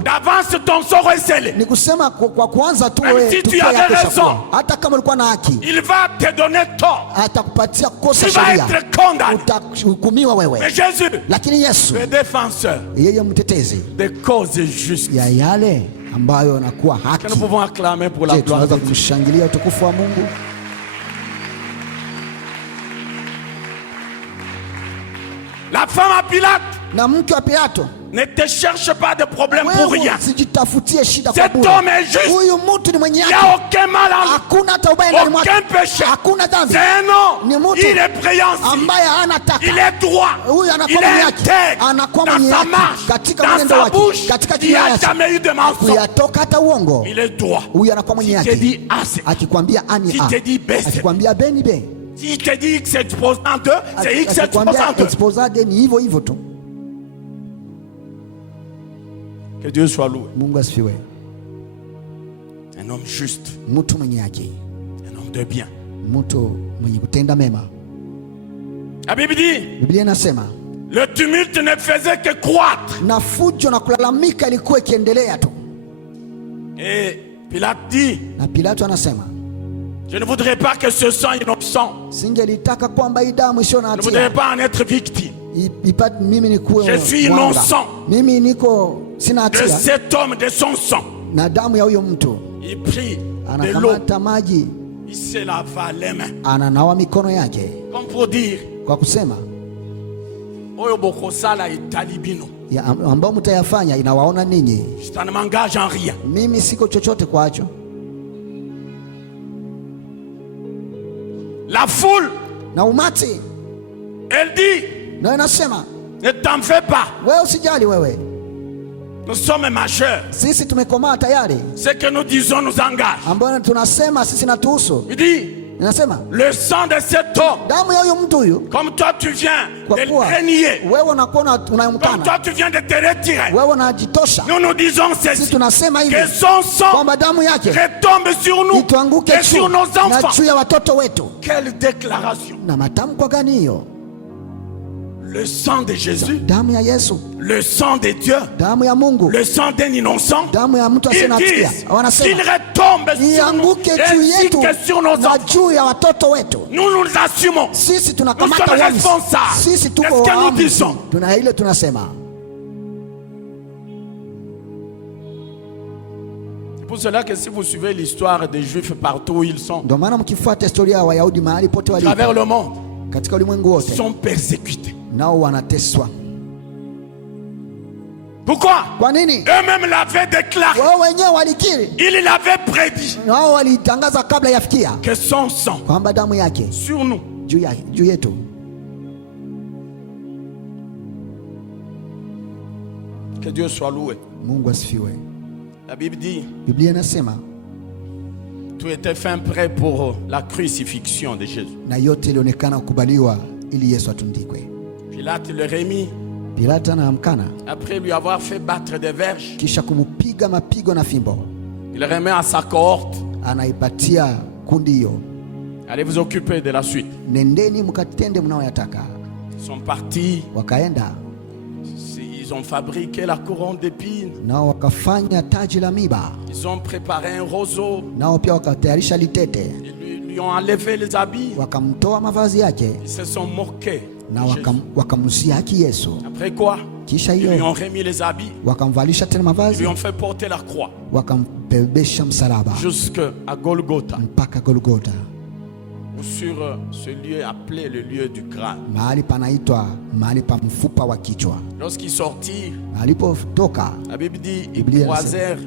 d'avance ton sort est scellé. Même si tu avais raison, il va te donner tort. Tu vas être condamné. Mais Jésus, le défenseur des causes justes, que nous pouvons acclamer pour la gloire de Dieu. La femme à Pilate ne te cherche pas de problème pour rien. Cet homme est juste. Il n'y a aucun mal en lui, aucun péché. C'est un homme. Il est préhensible. Il est droit. Il est intègre. Dans sa marche, dans sa bouche, il n'y a jamais eu de mensonge. Il est droit. S'il te dit A, c'est A. S'il te dit B, c'est B. Si il te dit X exposant 2, c'est X exposant 2. Que Dieu soit loué. Un homme juste. Un homme de bien. La Bible dit, le tumulte ne faisait que croître. Et Pilate dit, je ne voudrais pas que ce sang innocent. Je ne voudrais pas en être victime. Je suis innocent de cet homme, de son sang. Il prit de l'eau. Il se lava les mains. Comme pour dire, Oyo bokosala italibino. Ça ne m'engage en rien. La foule, elle dit, ne t'en fais pas. Nous sommes majeurs. Ce que nous disons nous engage. Il dit, le sang de cet homme, comme toi tu viens de le renier, comme toi tu viens de te retirer, nous nous disons ceci, que son sang retombe sur nous et sur nos enfants. Quelle déclaration! Le sang de Jésus, damu ya Yesu, le sang de Dieu, damu ya Mungu, le sang d'un innocent, damu ya mtu asiye na hatia. qu'il Wanasema retombe sur nous ianguke juu ainsi yetu que sur nos na enfants. juu ya watoto wetu. Nous nous assumons. Sisi Nous tunakamata sommes uamuzi. responsables. Sisi tuko Est-ce que nous waamuzi. disons? Tuna ile tunasema. C'est pour cela que si vous suivez l'histoire des Juifs partout où ils sont, Ndio maana mkifuata historia ya Wayahudi mahali pote à travers walipo le monde, katika ulimwengu wote, sont persécutés. nao wanateswa. Pourquoi? Kwa nini? Eux-mêmes l'avaient déclaré. Wao wenyewe walikiri, Ils l'avaient prédit nao walitangaza kabla yafikia que son sang kwamba damu yake sur nous. juu yetu. Que Dieu soit loué. Mungu asifiwe. La Bible dit, Biblia inasema tout était fin prêt pour la crucifixion de Jésus. na yote ilionekana kukubaliwa ili Yesu atundikwe. Pilate le remit Pilata anaamkana après lui avoir fait battre des verges. kisha kumupiga mapigo na fimbo, Il remet à sa cohorte. anaipatia kundi hiyo, Allez vous occuper de la suite. nendeni mkatende mnaoyataka. Ils sont partis. Wakaenda Ils ont fabriqué la couronne d'épines. nao wakafanya taji la miba, Ils ont préparé un roseau. nao pia wakatayarisha litete, Ils lui ont enlevé les habits. wakamtoa mavazi yake Ils se sont moqués. na de Jésus. wakamsiaki Yesu. Après quoi? Kisha Ils lui hiyo ont remis les habits. wakamvalisha tena Ils mavazi, lui ont fait porter la croix wakambebesha msalaba jusqu'à Golgotha, mpaka Golgotha, ou sur ce lieu appelé le lieu du crâne. mahali panaitwa mahali pa mfupa wa kichwa. Lorsqu'ils sortirent, Alipotoka la Bible dit, ils Biblia croisèrent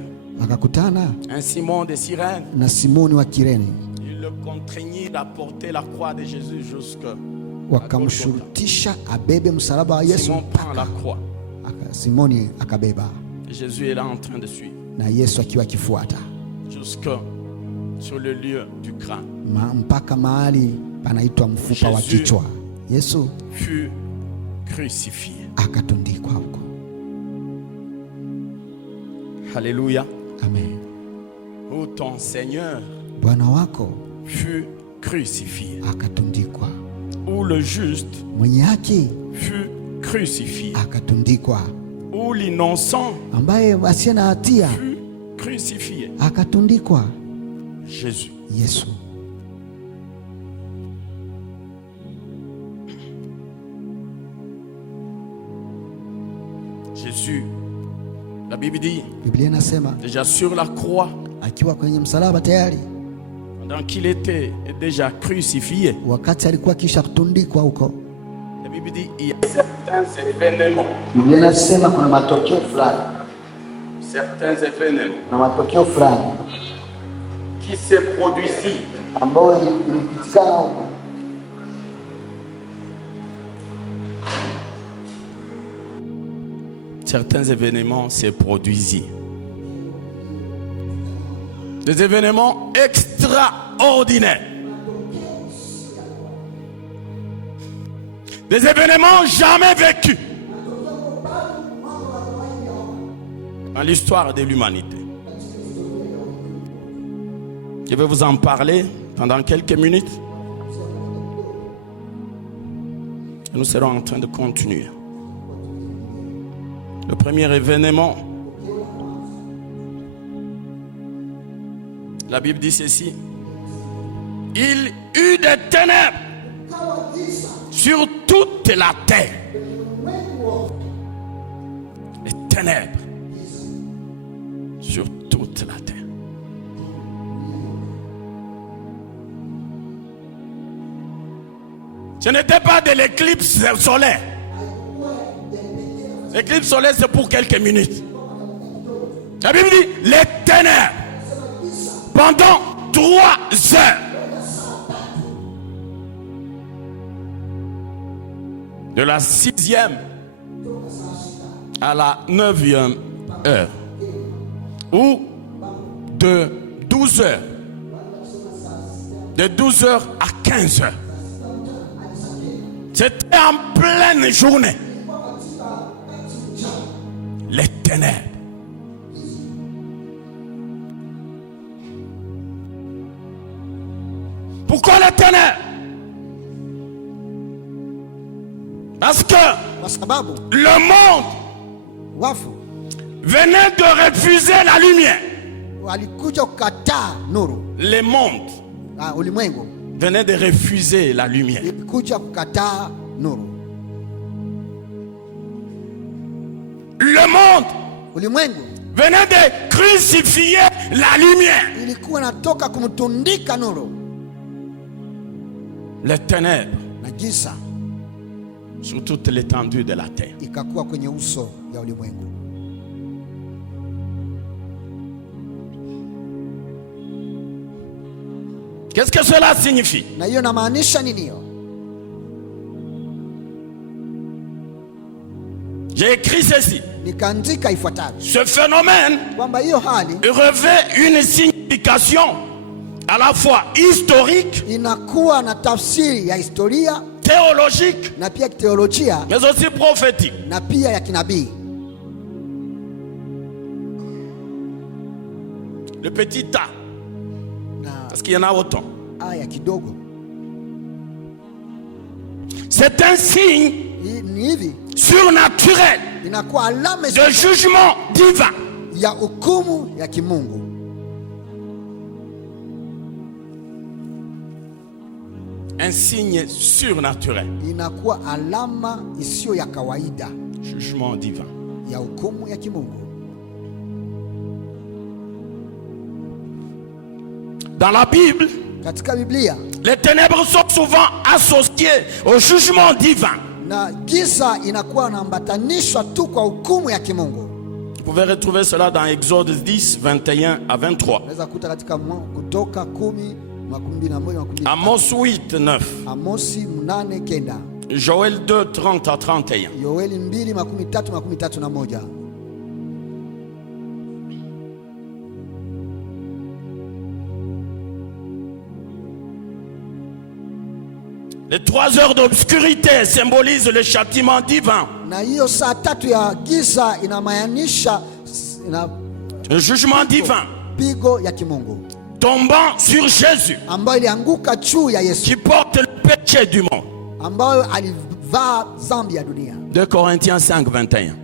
akakutana un Simon de Cyrène. na Simoni wa Kirene, Ils le contraignirent à porter la croix de Jésus jusqu'à Golgotha. wakamshurutisha abebe msalaba wa Yesu Simon prend la mpaka croix. Simoni akabeba, Et Jésus est là en train de suivre na Yesu akiwa akifuata jusqu'à sur le lieu du crâne. mpaka mahali panaitwa mfupa wa Jésus kichwa. Yesu fut crucifié. akatundikwa huko. Alléluia. Amen. Où ton Seigneur Bwana wako fut crucifié. akatundikwa, Où le juste mwenye haki fut crucifié. akatundikwa, Où l'innocent ambaye asiye na hatia fut crucifié. akatundikwa. Jésus. Yesu. Jésus. La Bible dit, Biblia inasema déjà sur la croix, akiwa kwenye msalaba tayari, pendant qu'il était déjà crucifié, wakati alikuwa kisha kutundikwa huko, la Bible dit, il y a certains événements. Biblia inasema kuna matokeo fulani, Certains événements na matokeo fulani qui se produisent ambayo ilipitikana huko. Certains événements se produisent. Des événements extraordinaires. Des événements jamais vécus dans l'histoire de l'humanité. Je vais vous en parler pendant quelques minutes. Et nous serons en train de continuer. Le premier événement, la Bible dit ceci: il eut des ténèbres sur toute la terre. Les ténèbres sur toute la terre. Ce n'était pas de l'éclipse solaire. L'éclipse solaire, c'est pour quelques minutes. La Bible dit les ténèbres pendant 3 heures. De la 6e à la 9e heure. Ou de 12 heures. De 12 heures à 15 heures. C'était en pleine journée. Les ténèbres. Pourquoi les ténèbres? Parce que le monde venait de refuser la lumière. Le monde venait de refuser la lumière. Le monde venait de crucifier la lumière. Les ténèbres sur toute l'étendue de la terre. Qu'est-ce que cela signifie? J'ai écrit ceci. Ce phénomène revêt une signification à la fois historique, théologique, mais aussi prophétique. Le petit tas, parce qu'il y en a autant. C'est un signe surnaturel de jugement divin. Un signe surnaturel. Jugement divin. Dans la Bible, les ténèbres sont souvent associées au jugement divin. Vous pouvez retrouver cela dans Exode 10, 21 à 23. Amos 8, 9. Joël 2, 30 à 31. Les 3 heures d'obscurité symbolisent le châtiment divin. Le jugement divin tombant sur Jésus qui porte le péché du monde. 2 Corinthiens 5, 21.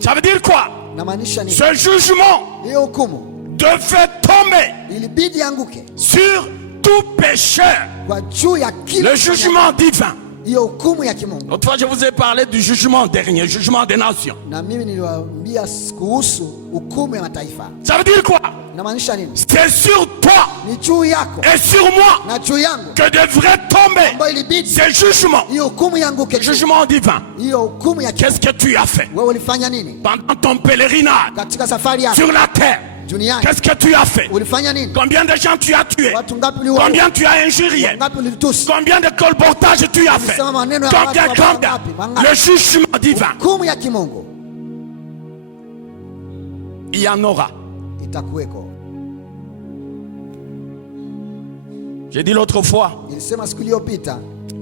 Ça veut dire quoi? Ce jugement devait tomber sur tout pécheur. Le jugement divin. L'autre fois, je vous ai parlé du jugement dernier, jugement des nations. Ça veut dire quoi? C'est sur toi et sur moi que devrait tomber ces jugements. Jugement divin. Qu'est-ce que tu as fait pendant ton pèlerinage sur la terre? Qu'est-ce que tu as fait? Combien de gens tu as tués? Combien tu as injurié? Combien de colportages tu as fait? Combien? Le jugement divin. Il y en aura. J'ai dit l'autre fois,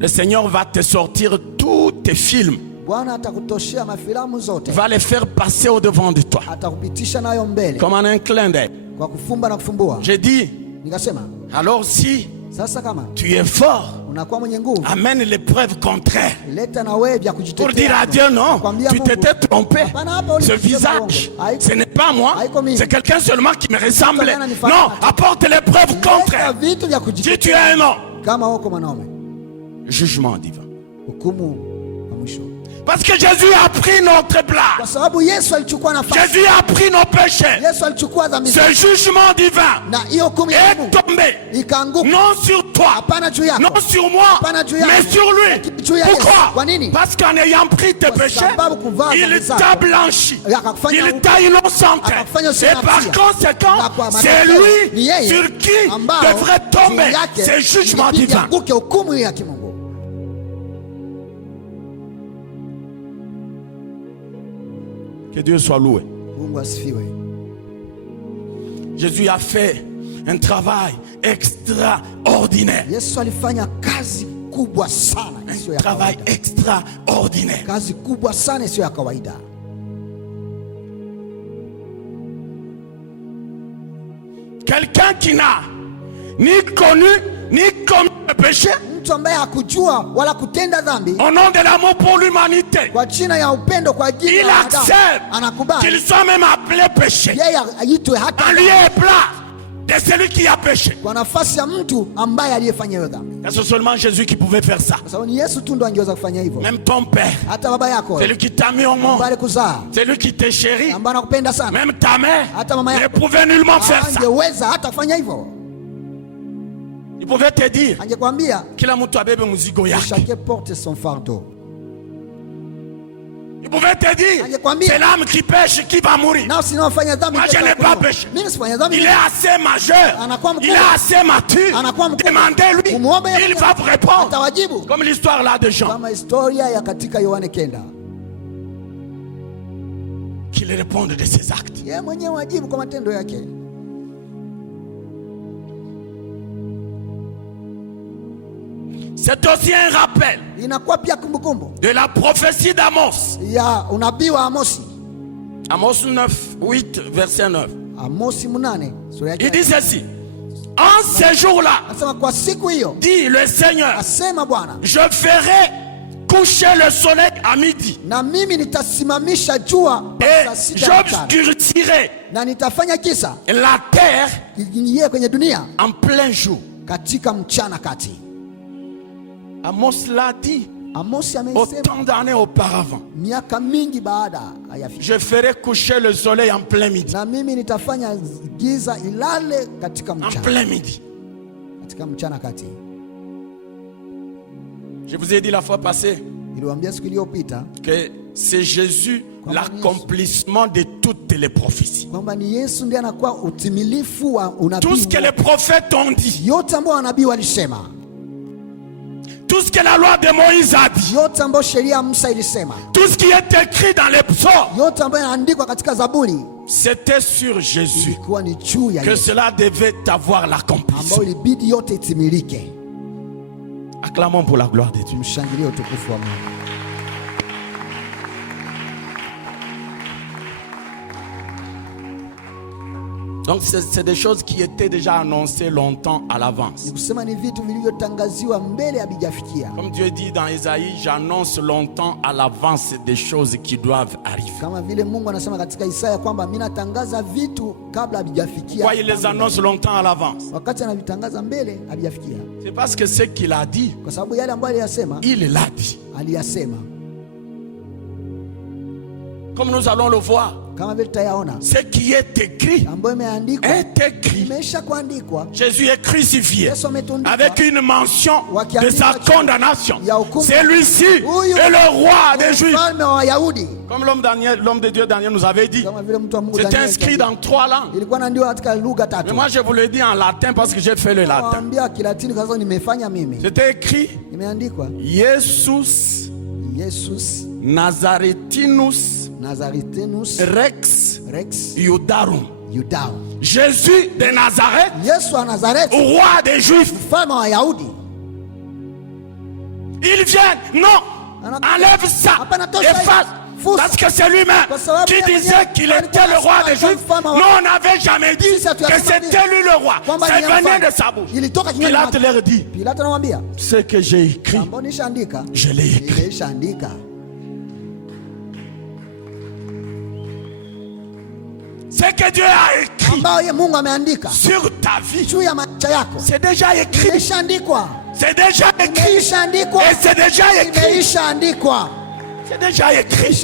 le Seigneur va te sortir tous tes films. Va les faire passer au devant de toi comme en un clin d'œil. J'ai dit, alors si tu es fort, amène l'épreuve contraire pour dire à Dieu non, tu t'étais trompé. Ce visage, ce n'est pas moi, c'est quelqu'un seulement qui me ressemblait. Non, apporte l'épreuve contraire. Si tu es un homme, jugement divin. Parce que Jésus a pris notre place. Jésus a pris nos péchés. Ce jugement divin est tombé. Non sur toi, non sur moi, mais sur lui. Pourquoi? Parce qu'en ayant pris tes péchés, il t'a blanchi. Il t'a innocenté. Et par conséquent, c'est lui sur qui devrait tomber ce jugement divin. Que Dieu soit loué. Jésus a fait un travail extraordinaire. Un travail extraordinaire. Quelqu'un qui n'a ni connu ni commis le péché. Mtu ambaye hakujua wala kutenda dhambi. Au nom de l'amour pour l'humanité. Kwa jina ya upendo kwa ajili ya wanadamu. Il accepte qu'il soit même appelé péché. Yeye aitwe hata. En lui est plat de celui qui a péché. Kwa nafasi ya mtu ambaye aliyefanya hiyo dhambi. C'est seulement Jésus qui pouvait faire ça. Kwa sababu ni Yesu tu ndo angeweza kufanya hivyo. Même ton père. Hata baba yako. Celui qui t'a mis au monde. Ambaye alikuzaa. Celui qui te chérit. Ambaye anakupenda sana. Même ta mère. Hata mama yako. Ne pouvait nullement faire ça. Angeweza hata kufanya hivyo. Il pouvait te dire. Angekwambia. Kila mtu abebe mzigo yake. Chacun porte son fardeau. Il pouvait te dire, c'est l'âme qui pêche qui va mourir. Moi je n'ai pas péché. Il est assez majeur, il est assez mature. Demandez-lui, il va vous répondre. Comme l'histoire là de Jean. Qu'il réponde de ses actes. C'est aussi un rappel de la prophétie d'Amos. Amos 9, 8, verset 9. Il dit ceci. En ces jours-là, dit le Seigneur, je ferai coucher le soleil à midi. Et j'obscurcirai la terre en plein jour. Amos l'a dit autant d'années auparavant. Je ferai coucher le soleil en plein midi. En plein midi. Je vous ai dit la fois passée que c'est Jésus l'accomplissement de toutes les prophéties. Tout ce que les prophètes ont dit, tout ce que la loi de Moïse a dit, tout ce qui est écrit dans les psaumes, c'était sur Jésus que cela devait avoir l'accomplissement. Acclamons pour la gloire de Dieu. Donc c'est des choses qui étaient déjà annoncées longtemps à l'avance. Comme Dieu dit dans Isaïe, j'annonce longtemps à l'avance des choses qui doivent arriver. Pourquoi il les annonce longtemps à l'avance? C'est parce que ce qu'il a dit, il l'a dit. Comme nous allons le voir, ce qui est écrit est écrit. Jésus est crucifié avec une mention de sa condamnation. Celui-ci est le roi des Juifs. Comme l'homme de Dieu Daniel nous avait dit, c'est inscrit dans 3 langues. Mais moi je vous le dis en latin parce que j'ai fait le latin. C'était écrit Jesus Nazaretinus Rex Iudarum. Jésus de Nazareth, roi des Juifs. Il vient, non, enlève ça, efface. Parce que c'est lui-même qui disait qu'il était le roi des Juifs. Nous, on n'avait jamais dit que c'était lui le roi. Ça venait de sa bouche. Pilate leur dit, ce que j'ai écrit, je l'ai écrit. Ce que Dieu a écrit sur ta vie, c'est déjà écrit. C'est déjà écrit. Et c'est déjà écrit. C'est déjà écrit.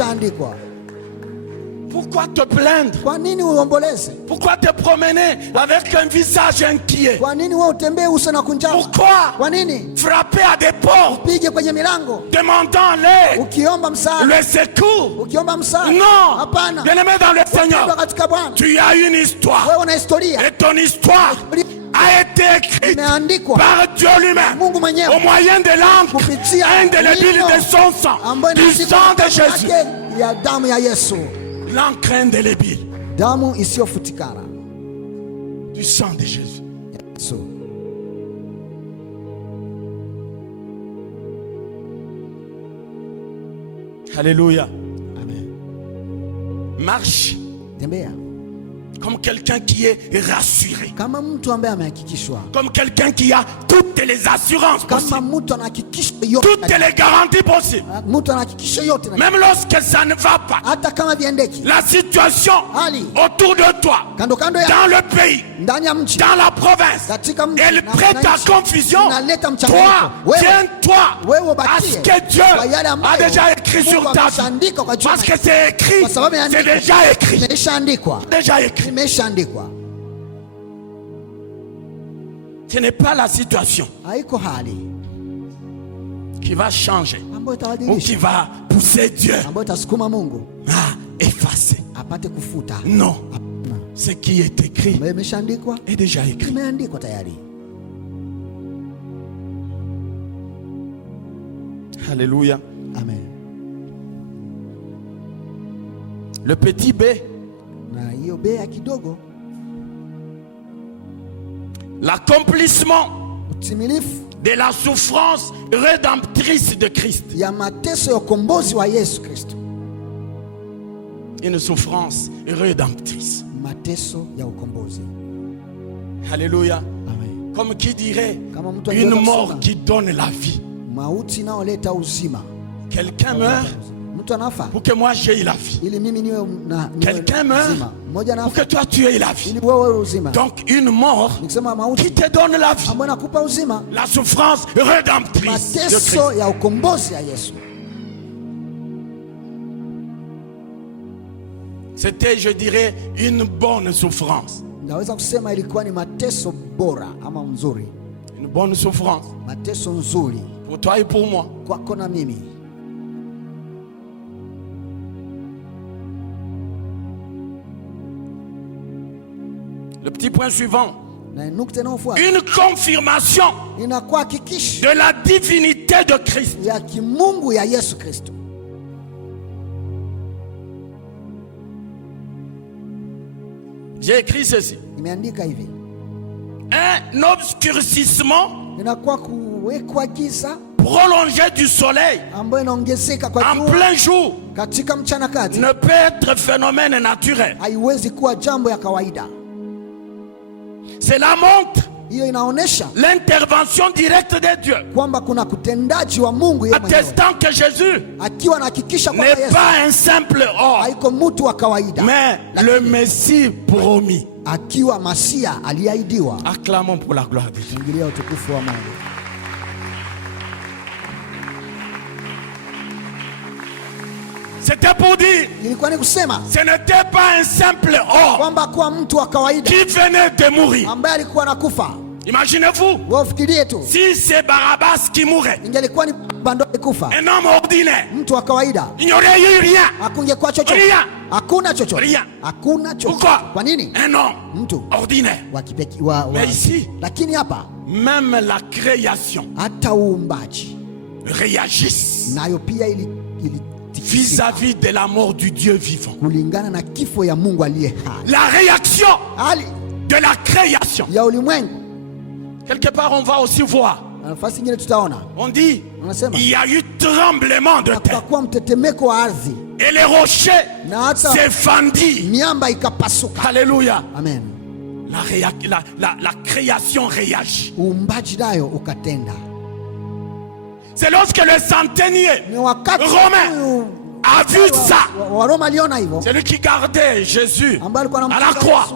Pourquoi te plaindre? Pourquoi te promener avec un visage inquiet? Pourquoi frapper à des portes demandant l'aide, le secours? Non, bien-aimé dans le Seigneur, tu as une histoire et ton histoire a été écrite par Dieu lui-même au moyen de l'encre indélébile de son sang, du sang de Jésus. L'encre indélébile du sang de Jésus. Alléluia. Amen. Marche Comme quelqu'un qui est rassuré. Kama mtu ambaye amehakikishwa. Comme quelqu'un qui a toutes les assurances possibles. Kama mtu anahakikisha yote. Toutes les garanties possibles. Mtu anahakikisha yote. Même lorsque ça ne va pas. Hata kama viendeki. La situation autour de toi. Kando kando ya. Dans le pays. Ndani ya mchi. Dans la province. Katika mchi. Elle prête à confusion. Toi, tiens-toi à ce que Dieu a déjà écrit sur ta vie. Parce que c'est écrit. C'est déjà écrit. Déjà écrit. Ce n'est pas la situation qui va changer ou qui va pousser Dieu à effacer. Non. Ce qui est écrit est déjà écrit. Alléluia. Amen. Le petit B. L'accomplissement de la souffrance rédemptrice de Christ. Une souffrance rédemptrice. Alléluia. Amen. Comme qui dirait une mort qui donne la vie. Quelqu'un meurt pour que moi j'aie la vie. Quelqu'un meurt pour que toi tu aies la vie. Donc une mort qui te donne la vie. La souffrance rédemptrice de Christ. C'était, je dirais, une bonne souffrance. Une bonne souffrance. Pour toi et pour moi. Le petit point suivant. Une confirmation de la divinité de Christ. J'ai écrit ceci. Un obscurcissement prolongé du soleil en plein jour ne peut être phénomène naturel. Cela montre l'intervention directe de Dieu, attestant que Jésus n'est pas un simple homme, mais le Messie promis. Acclamons pour la gloire de Dieu. C'était pour dire, ce n'était pas un simple homme qui venait de mourir. Imaginez-vous, si c'est Barabbas qui mourait, un homme ordinaire, il n'y aurait eu rien. Rien. Pourquoi? Un homme ordinaire. Mais ici, même la création réagisse vis-à-vis de la mort du Dieu vivant. La réaction de la création. Quelque part, on va aussi voir. On dit, il y a eu tremblement de terre. Et les rochers s'est fendu. Alléluia. Amen. La création réagit. C'est lorsque le centenier romain a vu ça. C'est lui qui gardait Jésus à la croix.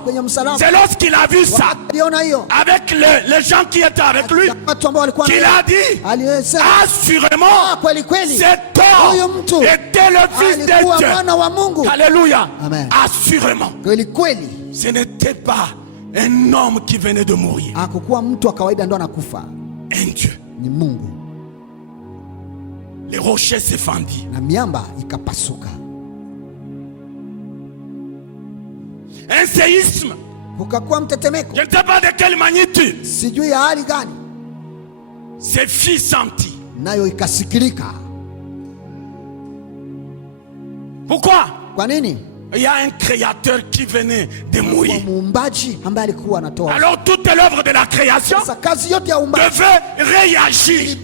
C'est lorsqu'il a vu ça avec les gens qui étaient avec lui qu'il a dit, assurément cet homme était le fils de Dieu. Alléluia. Amen. Assurément. Ce n'était pas un homme qui venait de mourir. Un Dieu. Les rochers se fendit. Un séisme. Je ne sais pas de quelle magnitude. C'est fit senti. Pourquoi? Il y a un créateur qui venait de mourir. Alors toute l'œuvre de la création devait réagir.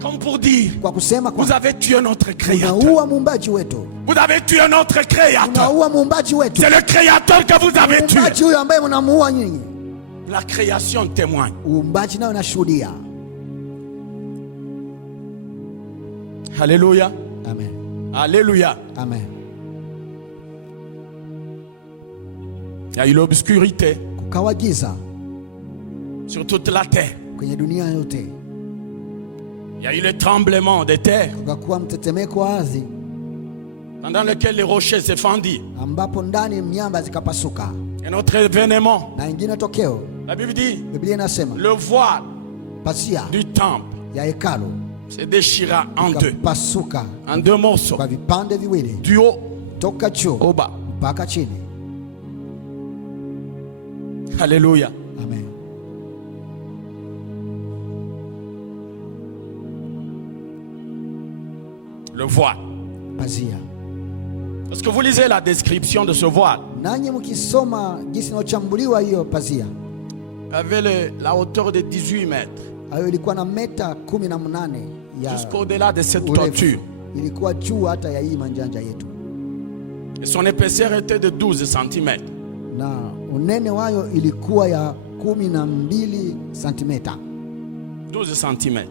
Comme pour dire, vous avez tué notre créateur. Vous avez tué notre créateur. C'est le créateur que vous avez tué. La création témoigne. Alléluia. Amen. Alléluia. Amen. Il y a eu l'obscurité sur toute la terre. Il y a eu le tremblement de terre pendant lequel les rochers se fendirent. Et notre événement, la Bible dit, le voile du temple se déchira en deux morceaux, du haut au bas. Alléluia. Amen. Le voile. Lorsque vous lisez la description de ce voile, avait la hauteur de 18 mètres. Jusqu'au-delà de cette toiture. Et son épaisseur était de 12 cm. Na unene wayo ilikuwa ya 12 cm. 12 cm.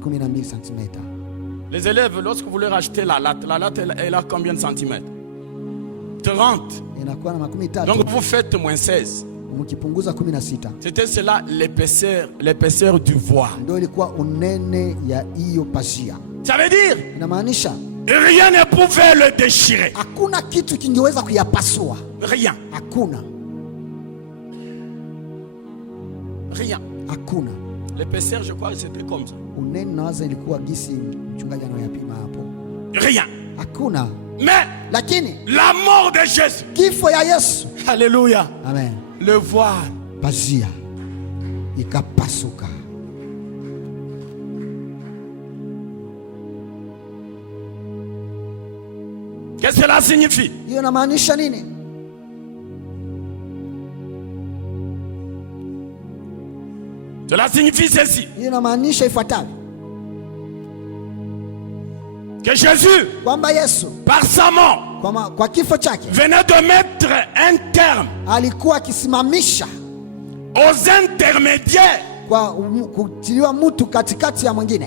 12 cm. Les élèves, lorsque vous leur achetez la latte elle a combien de centimètres? 30. Donc vous faites moins 16. C'était cela l'épaisseur du voile. Ça veut dire rien ne pouvait le déchirer. Rien. Rien. L'épaisseur, je crois que c'était comme ça. Rien. Mais la mort de Jésus. Alléluia. Amen. Le voile. Qu'est-ce que cela signifie? Cela signifie ceci. Que Jésus, par sa mort, venait de mettre un terme aux intermédiaires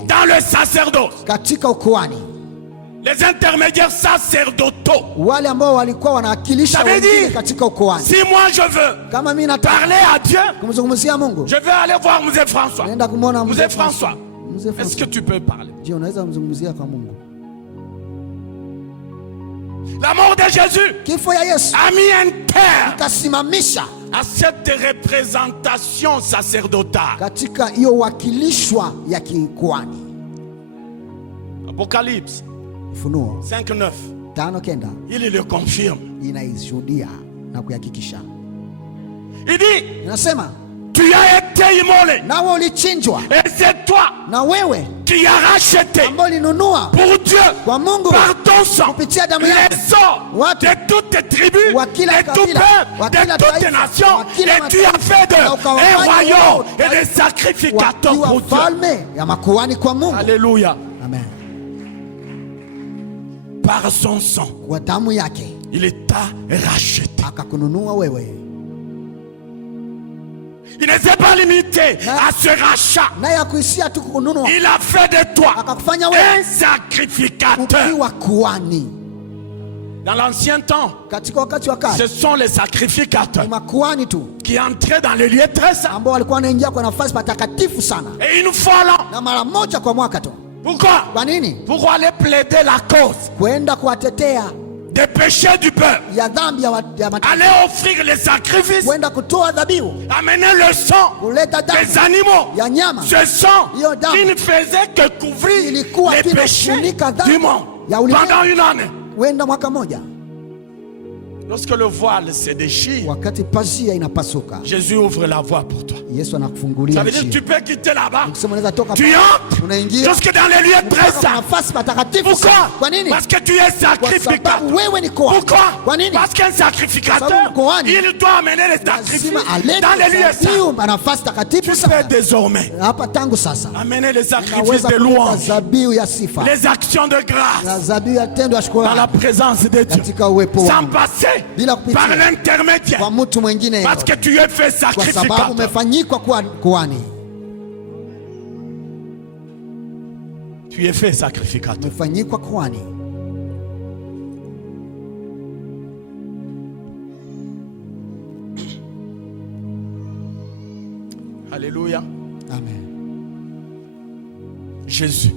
dans le sacerdoce. Les intermédiaires sacerdotaux. Ça veut dire, si moi je veux parler à Dieu, je vais aller voir Mzee François. Mzee François, est-ce que tu peux parler? La mort de Jésus a mis un terme à cette représentation sacerdotale. Apocalypse 5:9. Il le confirme. Il dit, tu as été immolé. Et c'est toi qui as racheté pour Dieu par ton sang les sorts de toutes tes tribus, de tout peuple, de toutes tes nations. Et tu as fait d'eux un royaume et des sacrificateurs pour Dieu. Alléluia. Amen. Par son sang, il t'a racheté. Il ne s'est pas limité à ce rachat. Il a fait de toi un sacrificateur. Dans l'ancien temps, ce sont les sacrificateurs qui entraient dans le lieu très saint. Et une fois là. Pourquoi? Pour aller plaider la cause des péchés du peuple. Aller offrir les sacrifices. Amener le sang des animaux. Ce sang qui ne faisait que couvrir les péchés du monde pendant une année. Lorsque le voile se déchire, wakati pazia inapasuka, Jésus ouvre la voie pour toi. Yesu anakufungulia. Ça veut dire que tu peux quitter là-bas. Tu entres jusque dans les lieux très saints. Pourquoi? Kwa nini? Parce que tu es sacrificateur. Pourquoi? Parce qu'un sacrificateur, il doit amener les sacrifices dans les lieux saints. Tu sais désormais amener les sacrifices de louange, les actions de grâce dans la présence de Dieu, sans passer par l'intermédiaire, parce que tu es fait sacrificateur. Tu es fait sacrificateur. Alléluia. Amen. Jésus,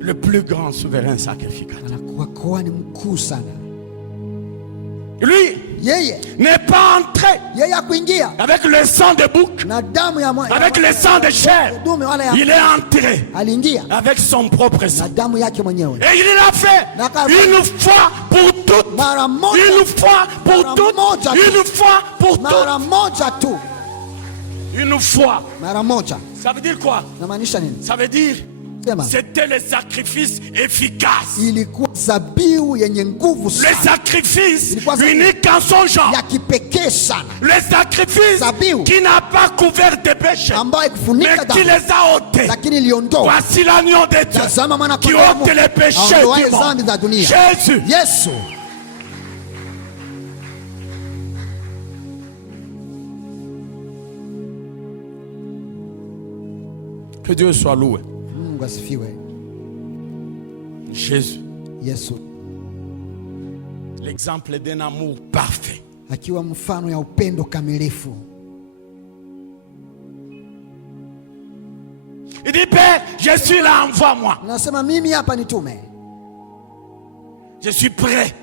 le plus grand souverain sacrificateur. Lui n'est pas entré avec le sang de bouc, avec le sang de chair. Il est entré avec son propre sang. Et il l'a fait une fois pour toutes. Une fois pour toutes. Une fois pour toutes. Une fois. Ça veut dire quoi? Ça veut dire c'était le sacrifice efficace. Le sacrifice unique en son genre. Le sacrifice qui n'a pas couvert tes péchés, mais qui les a ôtés. Voici l'agneau de Dieu qui ôte les péchés du monde. Jésus. Que Dieu soit loué. Jésus, l'exemple d'un amour parfait. Il dit, Père, je suis là, envoie-moi. Je suis prêt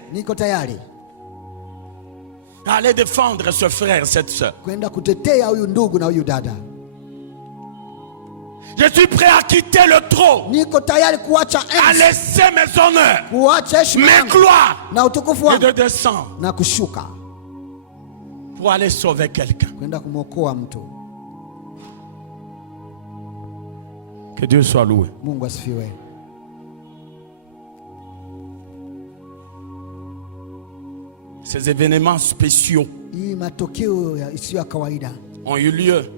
à aller défendre ce frère, cette soeur. Je suis prêt à quitter le trône, à laisser mes honneurs, mes gloires, et de descendre pour aller sauver quelqu'un. Que Dieu soit loué. Ces événements spéciaux ont eu lieu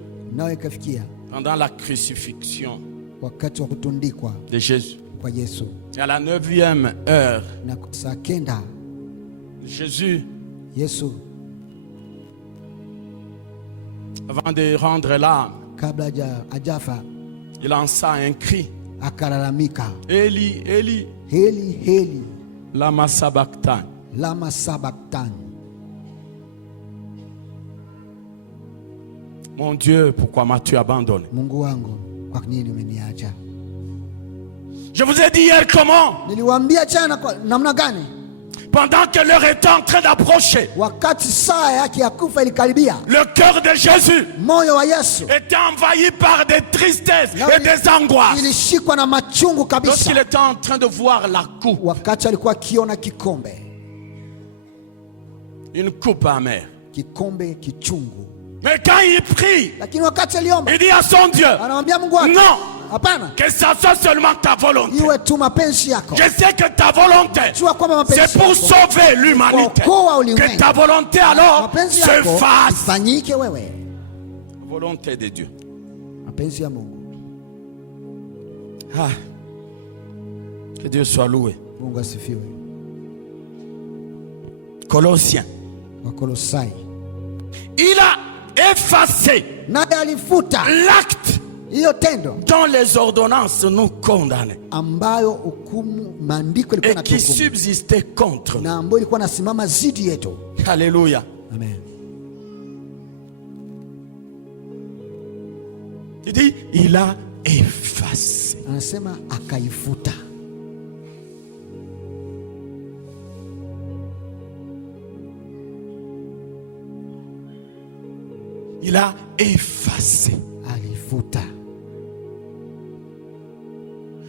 pendant la crucifixion de Jésus. Et à la 9e heure, Jésus, avant de rendre l'âme, il lança un cri. Eli, Eli, Heli, Heli, lama sabachthani. Lama sabachthani. Mon Dieu, pourquoi m'as-tu abandonné? Mungu wangu, kwa nini umeniacha? Je vous ai dit hier comment? Niliwaambia jana namna gani? Pendant que l'heure était en train d'approcher, wakati saa yake ya kufa ilikaribia, le cœur de Jésus moyo wa Yesu était envahi par des tristesses et des angoisses. Ilishikwa na machungu kabisa. Lorsqu'il était en train de voir la coupe, wakati alikuwa akiona kikombe, une coupe amère, kikombe kichungu. Mais quand il prie, il dit à son Dieu, non, que ça soit seulement ta volonté. Je sais que ta volonté, c'est pour sauver l'humanité. Que ta volonté alors se fasse. Volonté de Dieu. Ah, que Dieu soit loué. Colossiens. Il a effacé l'acte dont les ordonnances nous condamnaient et qui subsistait contre nous. Alléluia. Amen. Il dit, il a effacé. Il a effacé. Alifuta.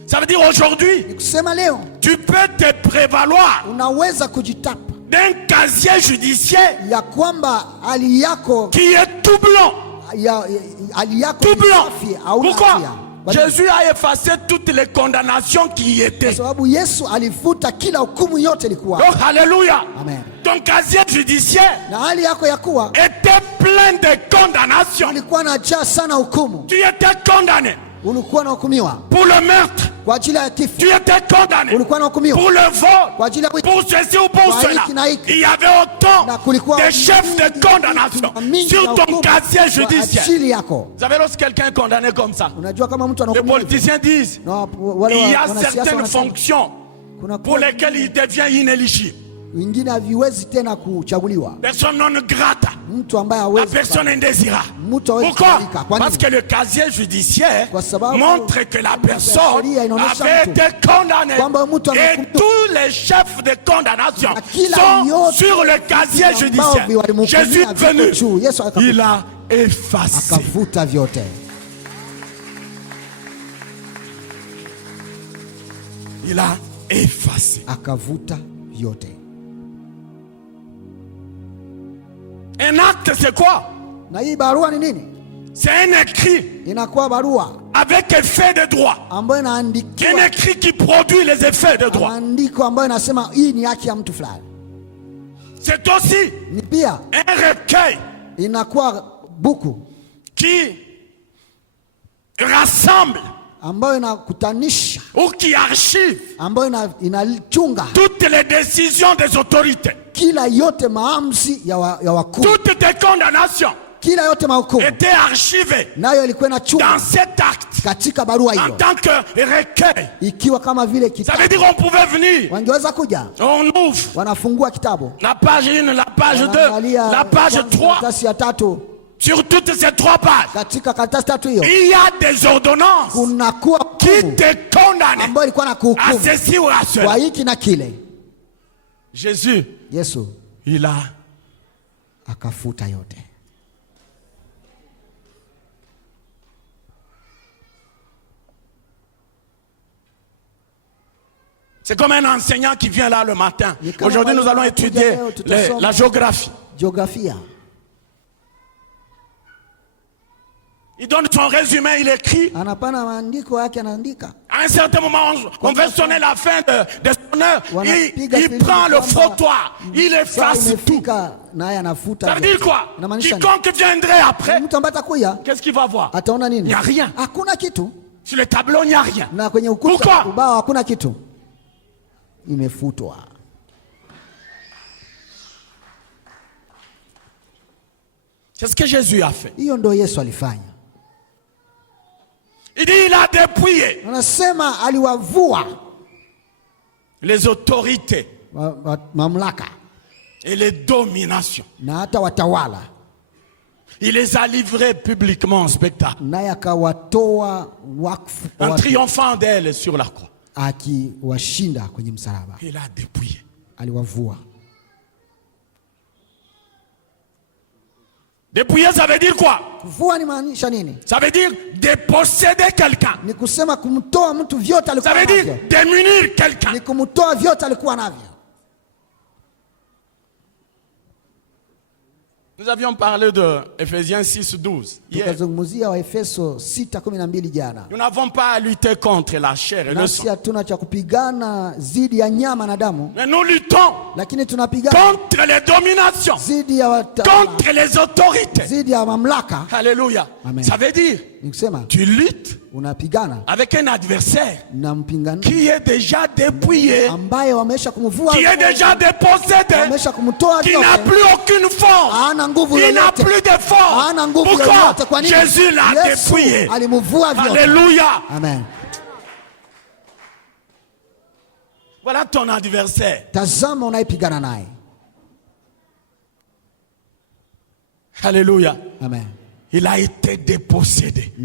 Ça veut Ça veut dire aujourd'hui, tu peux te prévaloir d'un casier judiciaire qui est tout blanc. Tout blanc. Pourquoi? Jésus a effacé toutes les condamnations qui y étaient. Donc, alléluia. Amen. Ton casier judiciaire était plein de condamnations. Tu étais condamné pour le meurtre. Tu étais condamné pour le vol, pour ceci ou pour cela. Il y avait autant de chefs de condamnation sur ton casier judiciaire. Vous savez, lorsque quelqu'un est condamné comme ça, les politiciens disent il y a certaines fonctions pour lesquelles il devient inéligible. Personne non grata. La personne indésirable. Pourquoi? Parce que le casier judiciaire montre que la personne avait été condamnée. Et tous les chefs de condamnation sont sur le casier judiciaire. Jésus est venu. Il a effacé. Il a effacé. Un acte, c'est quoi? C'est un écrit avec effet de droit. Un écrit qui produit les effets de droit. C'est aussi un recueil qui rassemble ou qui archive toutes les décisions des autorités. Toutes tes condamnations étaient archivées dans cet acte en tant que recueil. Ça veut dire qu'on pouvait venir, on ouvre la page 1, la page 2, la page 3. Sur toutes ces 3 pages, il y a des ordonnances qui te condamnent à ceci ou à cela. Jésus, il a akafuta yote. C'est comme un enseignant qui vient là le matin. Aujourd'hui, nous allons étudier la géographie. Il donne son résumé, il écrit. À un certain moment, on veut sonner la fin de son heure. Il prend le frottoir, il efface tout. Ça veut dire quoi? Quiconque viendrait après, qu'est-ce qu'il va voir? Il n'y a rien. Sur le tableau, il n'y a rien. Pourquoi? C'est ce que Jésus a fait. Il dit il a dépouillé les autorités et les dominations. Il les a livrés publiquement en spectacle, en triomphant d'elles sur la croix. Il a dépouillé. Dépouiller, ça veut dire quoi? Ça veut dire déposséder quelqu'un. Ça veut dire démunir quelqu'un. Nous avions parlé de Ephésiens 6:12 hier. Nous n'avons pas à lutter contre la chair et le sang. Mais nous luttons contre les dominations, contre les autorités. Alléluia. Amen. Ça veut dire tu luttes avec un adversaire qui est déjà dépouillé, qui est déjà dépossédé, qui n'a plus aucune force, il n'a plus de force. Pourquoi? Jésus l'a dépouillé. Alléluia. Amen. Voilà ton adversaire. Alléluia. Amen. Il a été dépossédé. Il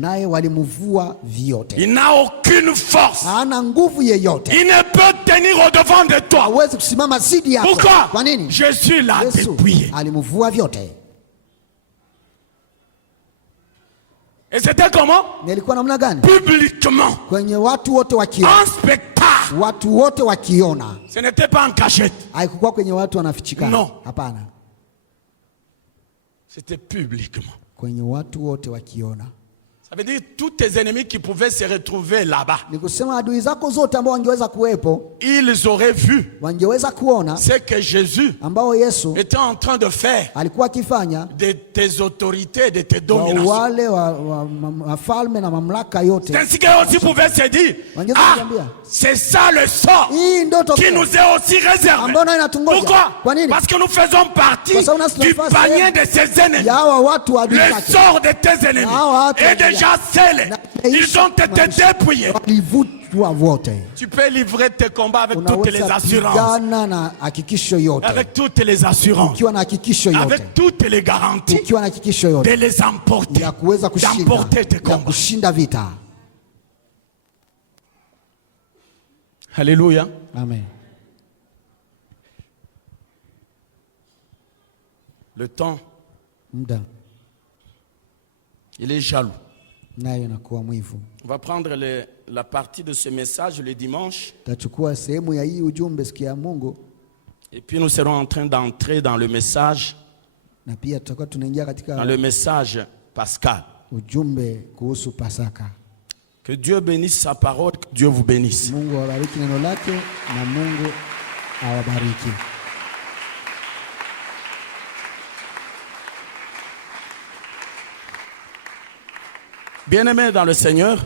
n'a aucune force. Il ne peut tenir au-devant de toi. Pourquoi? Jésus l'a dépouillé. Et c'était comment? Publiquement. Un spectacle. Ce n'était pas en cachette. Non. C'était publiquement. Ça veut dire tous tes ennemis qui pouvaient se retrouver là-bas. Ils auraient vu ce que Jésus était en train de faire de tes autorités, de tes dominations. C'est ainsi qu'ils aussi pouvaient se dire, ah, c'est ça le sort qui nous est aussi réservé. Pourquoi? Parce que nous faisons partie du panier de ces ennemis. Le sort de tes ennemis est déjà scellé. Ils ont été dépouillés. Tu peux livrer tes combats avec toutes les assurances. Avec toutes les assurances. Avec toutes les garanties. De les emporter. D'emporter tes combats. Alléluia. Amen. Le temps, il est jaloux. On va prendre la partie de ce message le dimanche. Et puis nous serons en train d'entrer dans le message. Dans le message pascal. Que Dieu bénisse sa parole, que Dieu vous bénisse. Bien-aimés dans le Seigneur,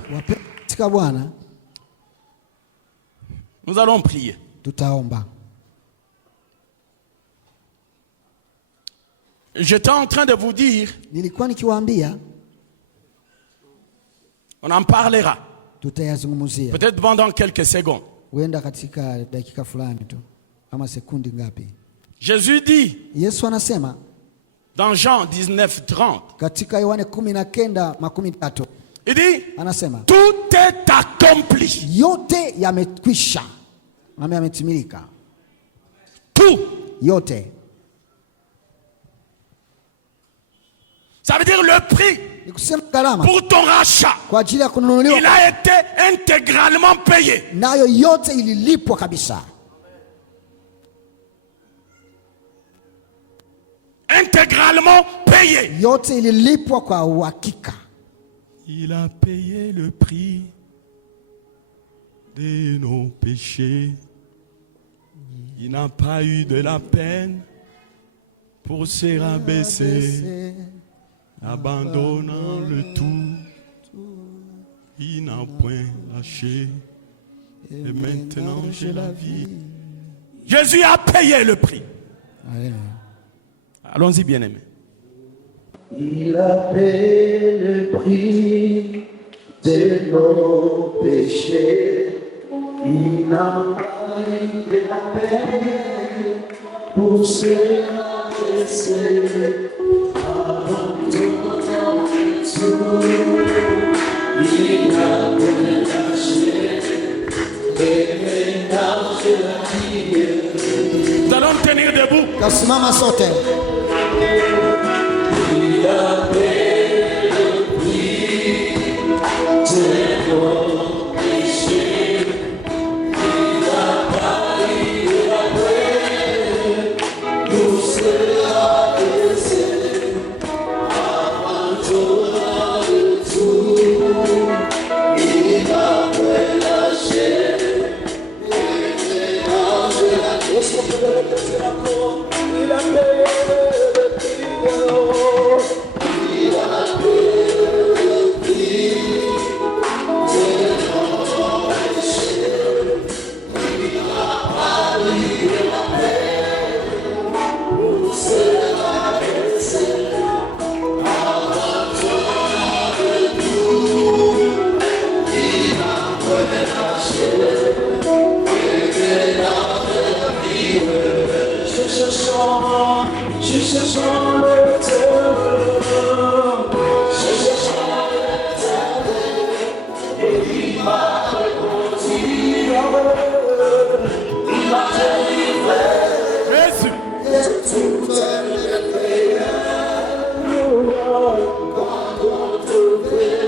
nous allons prier. J'étais en train de vous dire, on en parlera. Peut-être pendant quelques secondes. Jésus dit, dans Jean 19:30, il dit, tout est accompli. Tout. Ça veut dire le prix pour ton rachat. Il a été intégralement payé. Intégralement payé. Il a payé le prix de nos péchés. Il n'a pas eu de la peine pour se rabaisser, abandonnant le tout. Il n'a point lâché. Et maintenant j'ai la vie. Jésus a payé le prix. Allons-y, bien-aimés. Il a payé le prix de nos péchés. Il n'a pas eu de la peine pour se rabaisser, abandonnant tout. Il n'a point lâché, et maintenant je la vie. Nous allons tenir debout. Il a payé le prix de nos péchés. Il n'a pas eu de la peine pour se rabaisser, abandonnant le tout. Il n'a pas lâché, et maintenant je la vie. Il a payé le prix de nos. Il a payé le prix de nos péchés. Il n'a pas eu de la peine pour se rabaisser, abandonnant le tout. Il n'a point lâché, et maintenant je vive. Je cherche l'éternel. Je cherche l'éternel. Et il m'a répondu. Il m'a délivré. Jésus. Et tout est payé. Quand on te fait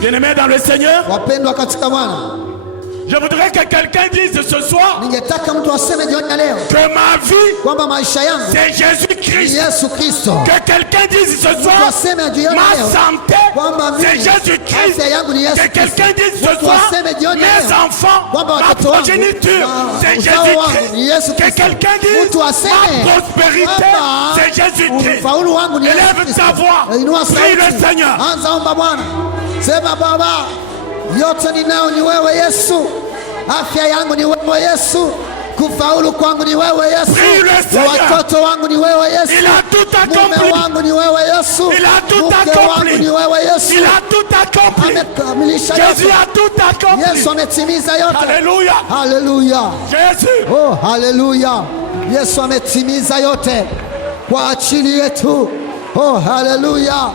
Bien-aimés dans le Seigneur, je voudrais que quelqu'un dise ce soir que ma vie, c'est Jésus-Christ. Que quelqu'un dise ce soir, ma santé, c'est Jésus-Christ. Que quelqu'un dise ce soir, mes enfants, ma progéniture, c'est Jésus-Christ. Que quelqu'un dise, ma prospérité, c'est Jésus-Christ. Élève ta voix, prie le Seigneur. Sema Baba, yote ninao ni wewe Yesu. Afya yangu ni wewe Yesu. Kufaulu kwangu ni wewe Yesu. Watoto wangu ni wewe Yesu. Mume wangu ni wewe Yesu. Mke wangu ni wewe Yesu. Amekamilisha yote. Yesu ametimiza yote. Haleluya. Haleluya. Jésus. Oh, haleluya. Yesu ametimiza yote kwa ajili yetu. Oh, haleluya.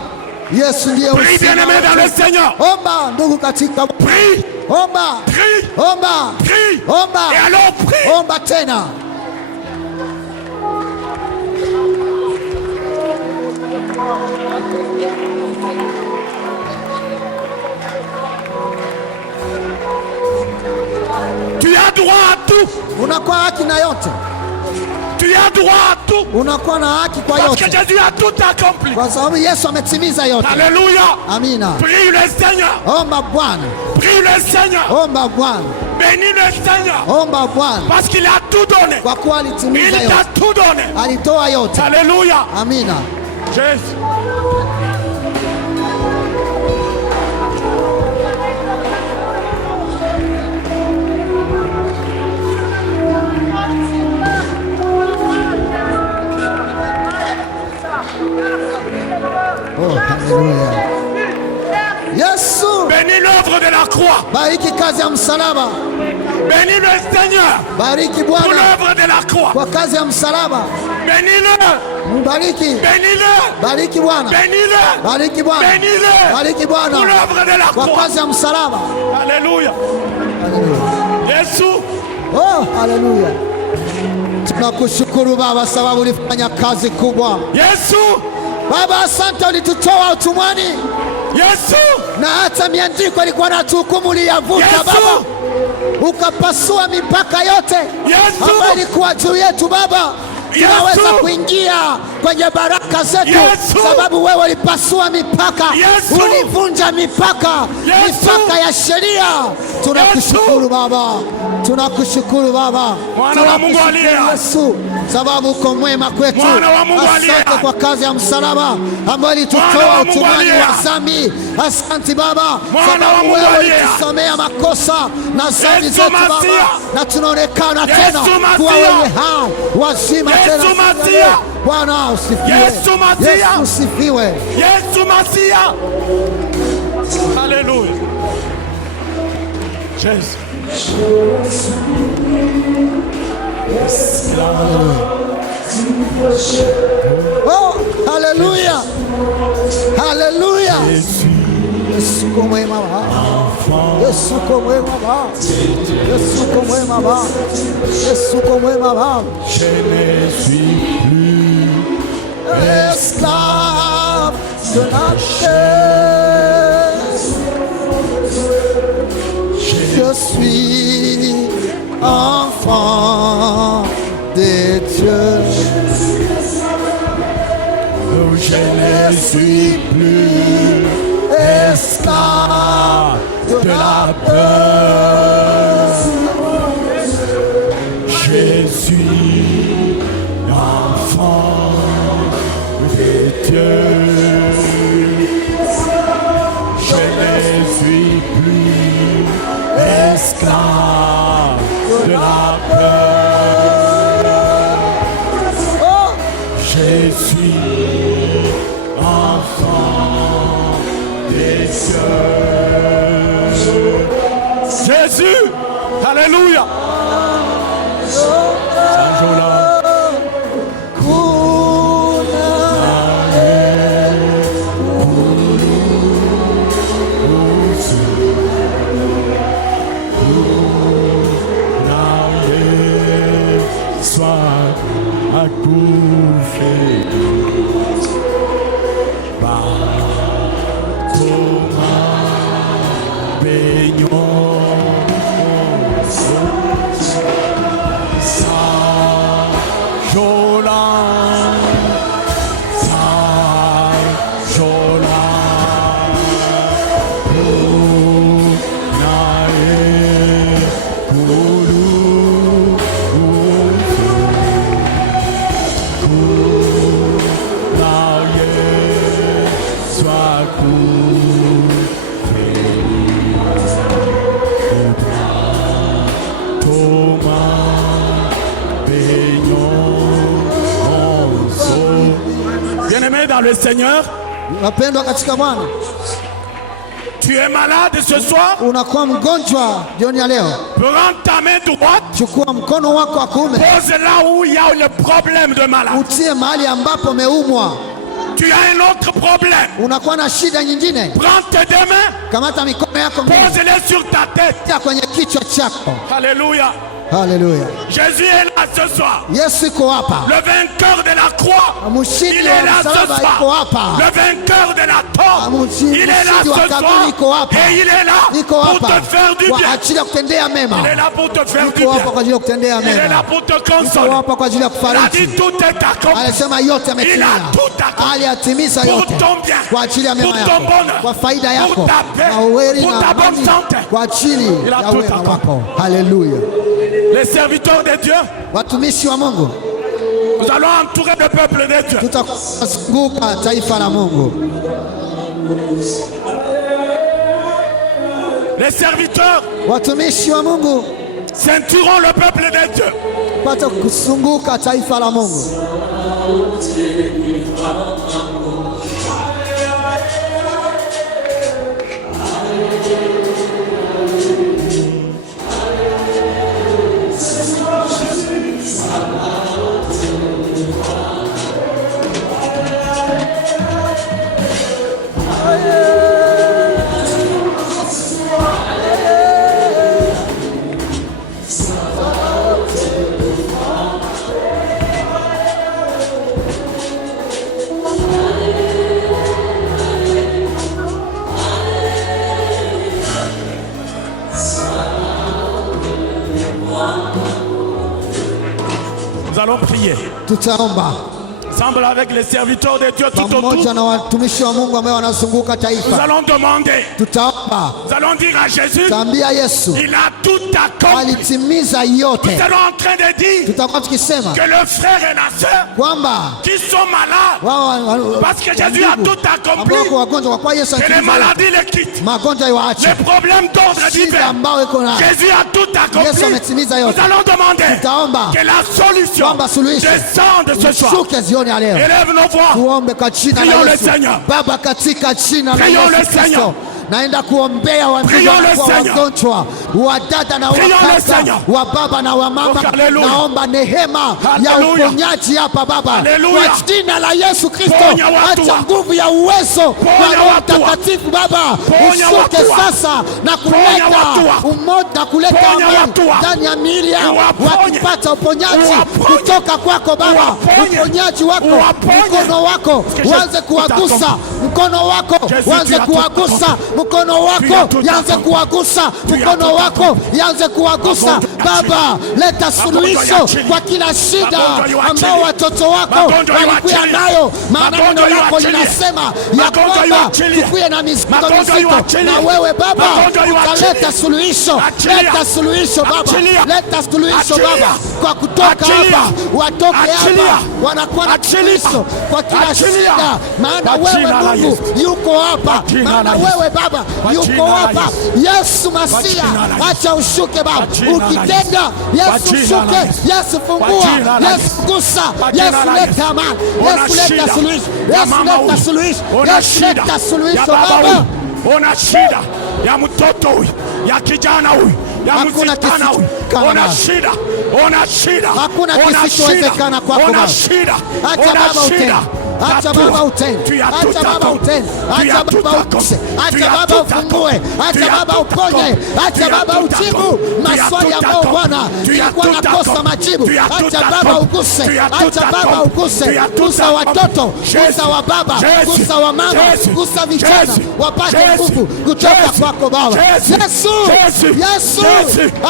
Yesu ndiye prie, bien-aimé dans le Seigneur. Omba ndugu katika prie. Omba. Prie. Omba. Prie. Omba. Et alors prie. Omba tena. Tu as droit à tout. Unakuwa haki na yote. Tu as droit à tout. Unakuwa na haki kwa yote. Parce que Jésus a tout accompli. Kwa sababu Yesu ametimiza yote. Alléluia. Amina. Prie le Seigneur. Omba Bwana. Prie le Seigneur. Omba Bwana. Bénis le Seigneur. Omba Bwana. Parce qu'il a tout donné. Kwa kuwa alitimiza yote. Il t'a tout donné. Alitoa yote. Alléluia. Amina. Jésus. Oh, haleluya. Yesu. Bénis l'œuvre de la croix. Bariki kazi ya msalaba. Bénis le Seigneur. Bariki Pour Bwana. l'œuvre de la croix. Kwa kazi ya msalaba. Bénis-le. Mbariki. Bénis-le. Bariki Bwana. Bénis-le. Bariki Bwana. Bénis-le. Bariki Bwana. Pour l'œuvre de la Kwa croix. kazi ya msalaba. Alléluia. Haleluya. Yesu. Oh, haleluya. Tunakushukuru Baba sababu ulifanya kazi kubwa. Yesu. Baba, asante ulitutoa utumwani. Yesu. Na hata miandiko ilikuwa na tuhukumu uliyavuta Baba. Ukapasua mipaka yote ambayo ilikuwa juu yetu Baba. Tunaweza kuingia kwenye baraka zetu sababu wewe ulipasua mipaka. Ulivunja mipaka ya sheria. Tunakushukuru Baba. Tunakushukuru Baba. Mwana wa Mungu aliye Yesu sababu uko mwema kwetu. Asante kwa kazi ya msalaba ambayo ilitutoa utumwani wa dhambi. Asante Baba sababu wewe ulitusomea makosa na dhambi zetu Baba, na tunaonekana tena kuwa wenye hai wazima tena. Bwana usifiwe. Yesu Masia. Yesu usifiwe. Yesu Masia. Alléluia. Jésus. Oh, haleluya. Haleluya. Yesu uko mwema Baba. Yesu uko mwema Baba. Yesu uko mwema Baba. Yesu uko mwema Baba. Je ne suis plus esclave de la chair. Je suis enfant de Dieu. Je ne suis plus esclave de la peur. Je suis enfant de Dieu. Jésus. Alléluia. Bien-aimé dans le Seigneur, tu es malade ce soir, unakuwa mgonjwa jioni ya leo, prends ta main droite, chukua mkono wako wa kuume, pose là où il y a le problème de maladie. Utie mahali ambapo umeumwa. Tu as un autre problème. Unakuwa na shida nyingine. Prends tes deux mains, kamata mikono yako, pose-les sur ta tête, kwenye kichwa chako. Alléluia. Alléluia. Jésus est là ce soir. Yesu yuko hapa. Le vainqueur de la croix. Il est là ce soir. Le vainqueur de la tombe. Il est là ce soir. Et il est là pour te faire du bien. Il est là pour te faire du bien. Il est là pour te consoler. Il a dit tout est accompli. Il a tout accompli. Pour ton bien, pour ton bonheur, pour ta paix, pour ta bonne santé. Il a tout accompli. Alléluia. Les serviteurs de Dieu, watumishi wa Mungu, nous allons entourer le peuple de Dieu. Tutazunguka taifa la Mungu. Les serviteurs, watumishi wa Mungu, ceinturons le peuple de Dieu. Pata kuzunguka taifa la Mungu. Nous allons prier. Tutaomba. Ensemble avec les serviteurs de Dieu tout autour. Nous allons demander. Nous allons dire à Jésus. Il a tout accompli. Nous allons en train de dire que le frère et la sœur qui sont malades, parce que Jésus a tout accompli, que les maladies les quittent, les problèmes d'ordre divin, Jésus a tout accompli. Nous allons demander que la solution descende ce soir. Élève nos voix. Prions le Seigneur. Prions le Seigneur. Naenda kuombea wagonjwa wa dada na wakaka, wa baba na wa mama. Naomba neema ya uponyaji hapa Baba, kwa jina la Yesu Kristo. Acha nguvu ya uwezo wa Roho Mtakatifu Baba ushuke sasa na kuleta umoja, kuleta amani ndani ya miili yao, wakipata uponyaji kutoka kwako Baba. Uponyaji wako, mkono wako uanze kuwagusa, mkono wako uanze kuwagusa, mkono wako yanze kuwagusa, mkono wako yanze kuwagusa Baba. Leta suluhisho kwa kila shida ambao watoto wako walikuwa nayo, maana neno lako linasema ya kwamba tukuye na mizigo mizito, na wewe Baba utaleta suluhisho. Leta suluhisho Baba, leta suluhisho Baba, kwa kutoka hapa watoke hapa wanakuwa na suluhisho kwa kila shida, maana wewe Mungu yuko hapa, maana wewe Baba yuko hapa. Yesu Masia, acha ushuke Baba, ukitenda Yesu shuke, Yesu fungua, Yesu gusa, Yesu leta amani, Yesu leta suluhisho, Yesu leta suluhisho, Yesu leta suluhisho Baba. Una shida ya mtoto huyu, ya kijana huyu, Hakuna kisichowezekana. Hakuna kisichowezekana kwako Baba. Acha Baba utende. Acha Baba utende. Acha Baba utende. Acha Baba uguse. Acha Baba ufungue. Acha Baba uponye. Acha Baba ujibu maswali ambayo Bwana ilikuwa nakosa majibu. Acha Baba uguse. Acha Baba uguse. Gusa watoto, gusa wa baba, gusa wa mama, gusa vijana wapate nguvu kutoka kwako Baba. Yesu,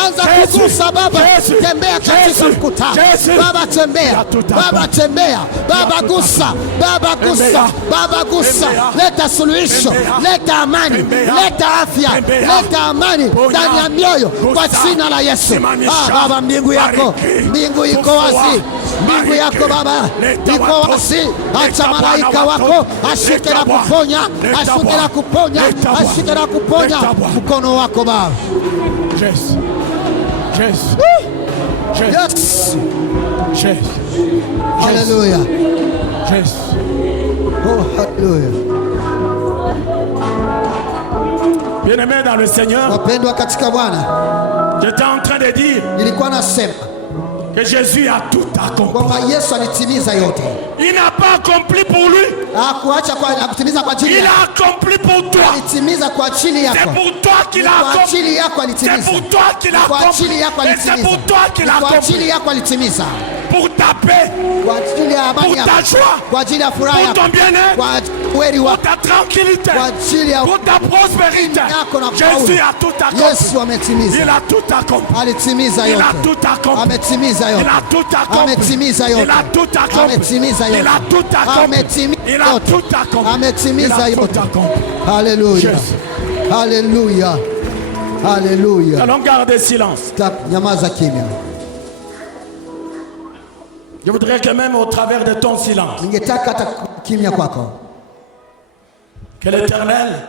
anza kugusa Baba. Tembea katika mkutano Baba, tembea Baba, tembea Baba, gusa Baba, gusa Baba, gusa. Leta suluhisho, leta amani, leta afya, leta amani ndani ya mioyo kwa jina la Yesu. Baba, mbingu yako, mbingu iko wazi, mbingu yako Baba iko wazi. Acha malaika wako ashike na kuponya, ashike na kuponya, ashike na kuponya mkono wako Baba. Yes. Hallelujah. Yes. Oh, hallelujah. Bien-aimés dans le Seigneur, wapendwa katika Bwana, j'étais en train de dire nilikuwa nasema que Jésus a tout accompli. kwamba Yesu alitimiza yote. Il n'a pas accompli pour lui. Hakuacha kwa kutimiza kwa ajili yako. Il a accompli pour toi. Alitimiza kwa ajili yako. C'est pour toi qu'il a accompli. Kwa ajili yako alitimiza. C'est pour toi qu'il a accompli. Kwa ajili yako alitimiza. C'est pour toi qu'il a accompli. Kwa ajili yako alitimiza. Pour ta paix. Kwa ajili ya amani yako. Pour ta joie. Kwa ajili ya furaha yako. Pour ton bien-être. Kwa kweli wako. Pour ta tranquillité. Kwa ajili ya pour ta prospérité. Jésus a tout accompli. Yesu ametimiza. Il a tout accompli. Alitimiza yote. Il a tout accompli. Ametimiza yote. Il a tout accompli. Ametimiza yote. Il a tout accompli. Ametimiza yote. Il a tout accompli. Il a tout accompli. Ametimiza yote. Hallelujah. Hallelujah. Hallelujah. Allons garder silence. Nyamaza kimya. Je voudrais que même au travers de ton silence, ningetaka hata kimya kwako, que l'Éternel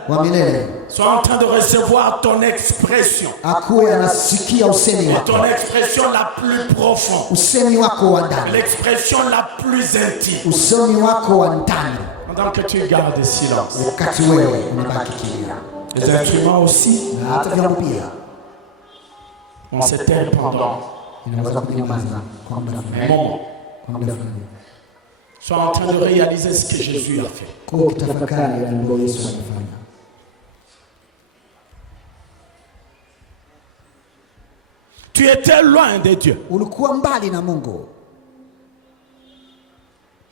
soit en train de recevoir ton expression. Akuwe anasikia usemi wako. Ton expression la plus profonde. Usemi wako wa ndani. L'expression la plus intime. Usemi wako wa ndani. Pendant que tu gardes silence. Wakati wewe unabaki kimya. Les instruments aussi. Na hata vyombo pia. On s'éteint pendant inaweza kunyamaza kwa muda fulani. Sois en train de réaliser ce que Jésus a fait. Tu étais loin de Dieu.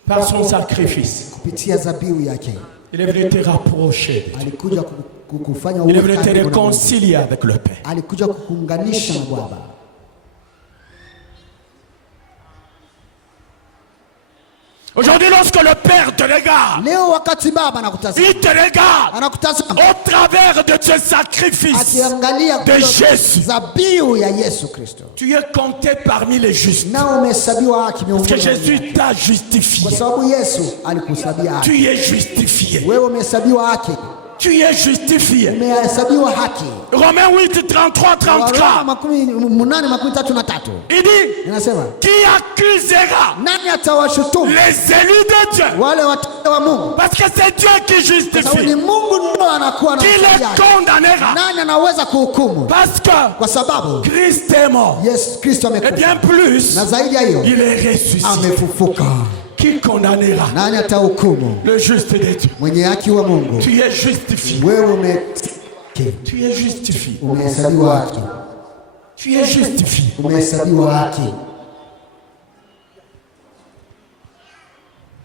Par son sacrifice. Il est venu te rapprocher de Dieu. Il est venu te réconcilier avec le Père. Aujourd'hui, lorsque le Père te regarde, il te regarde au travers de ce sacrifice de Jésus. Tu es compté parmi les justes. Parce que Jésus t'a justifié. Tu es justifié. Tu es justifié. Romains 8, 33, 34. Il dit, qui accusera les élus de Dieu? Parce que c'est Dieu qui justifie. Qui les condamnera? Parce que Christ est mort. Et bien plus, il est ressuscité. Qui condamnera? Le juste de Dieu. Tu es justifié. Tu es justifié. Tu es justifié.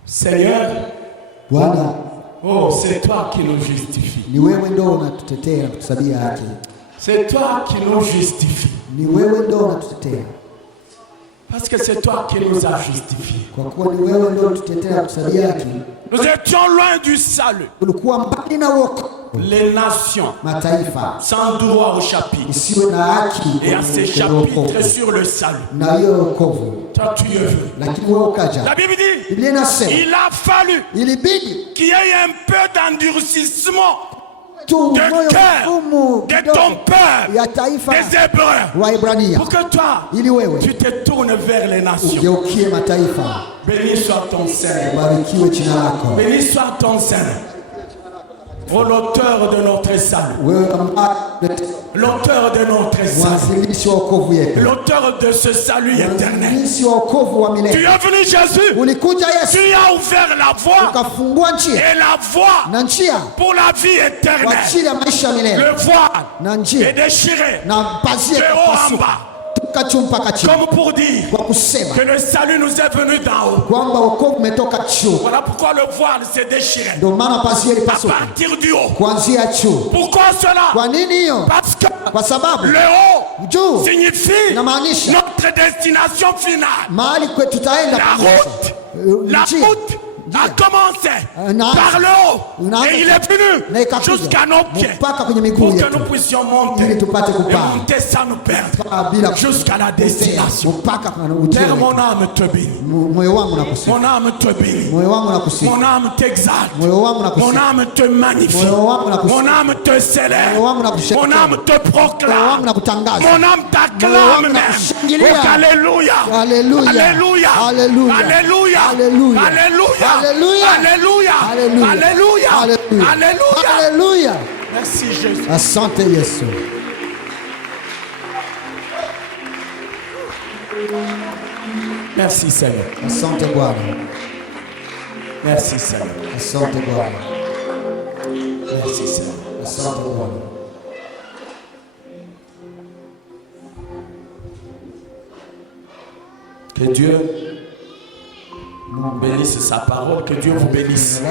Seigneur, oh, c'est toi qui nous justifie. C'est toi qui nous justifie. Parce que c'est toi qui nous as justifiés. Nous étions loin du salut. Les nations, sans droit au chapitre, et à ces chapitres sur le salut. Toi, tu es venu. La Bible dit, il a fallu qu'il y ait un peu d'endurcissement de cœur de ton peuple, des Hébreux, pour que toi, tu te tournes vers les nations. Béni soit ton Seigneur. Béni soit ton Seigneur. Oh, l'auteur de notre salut. L'auteur de notre salut. L'auteur de ce salut éternel. Tu es venu Jésus. Tu as ouvert la voie. Et la voie pour la vie éternelle. Le voile est déchiré. De haut en bas. Comme pour dire que le salut nous est venu d'en haut. Voilà pourquoi le voile s'est déchiré. À partir du haut. Pourquoi cela? Parce que le haut signifie notre destination finale. La route a commencé par le haut et il est venu jusqu'à nos pieds pour que nous puissions monter et monter sans nous perdre jusqu'à la destination. Père, mon âme te bénit. Mon âme te bénit. Mon âme t'exalte. Mon âme te magnifie. Mon âme te célèbre. Mon âme te proclame. Mon âme t'acclame même. Alléluia. Alléluia. Alléluia. Alléluia. Alléluia. Alléluia. Alléluia. Alléluia. Alléluia. Alléluia. Merci Jésus. Asante Yesu. Merci Seigneur. Asante Bwana. Merci Seigneur. Asante Bwana. Merci Seigneur. Asante Bwana. Que Dieu bénisse sa parole, que Dieu vous bénisse.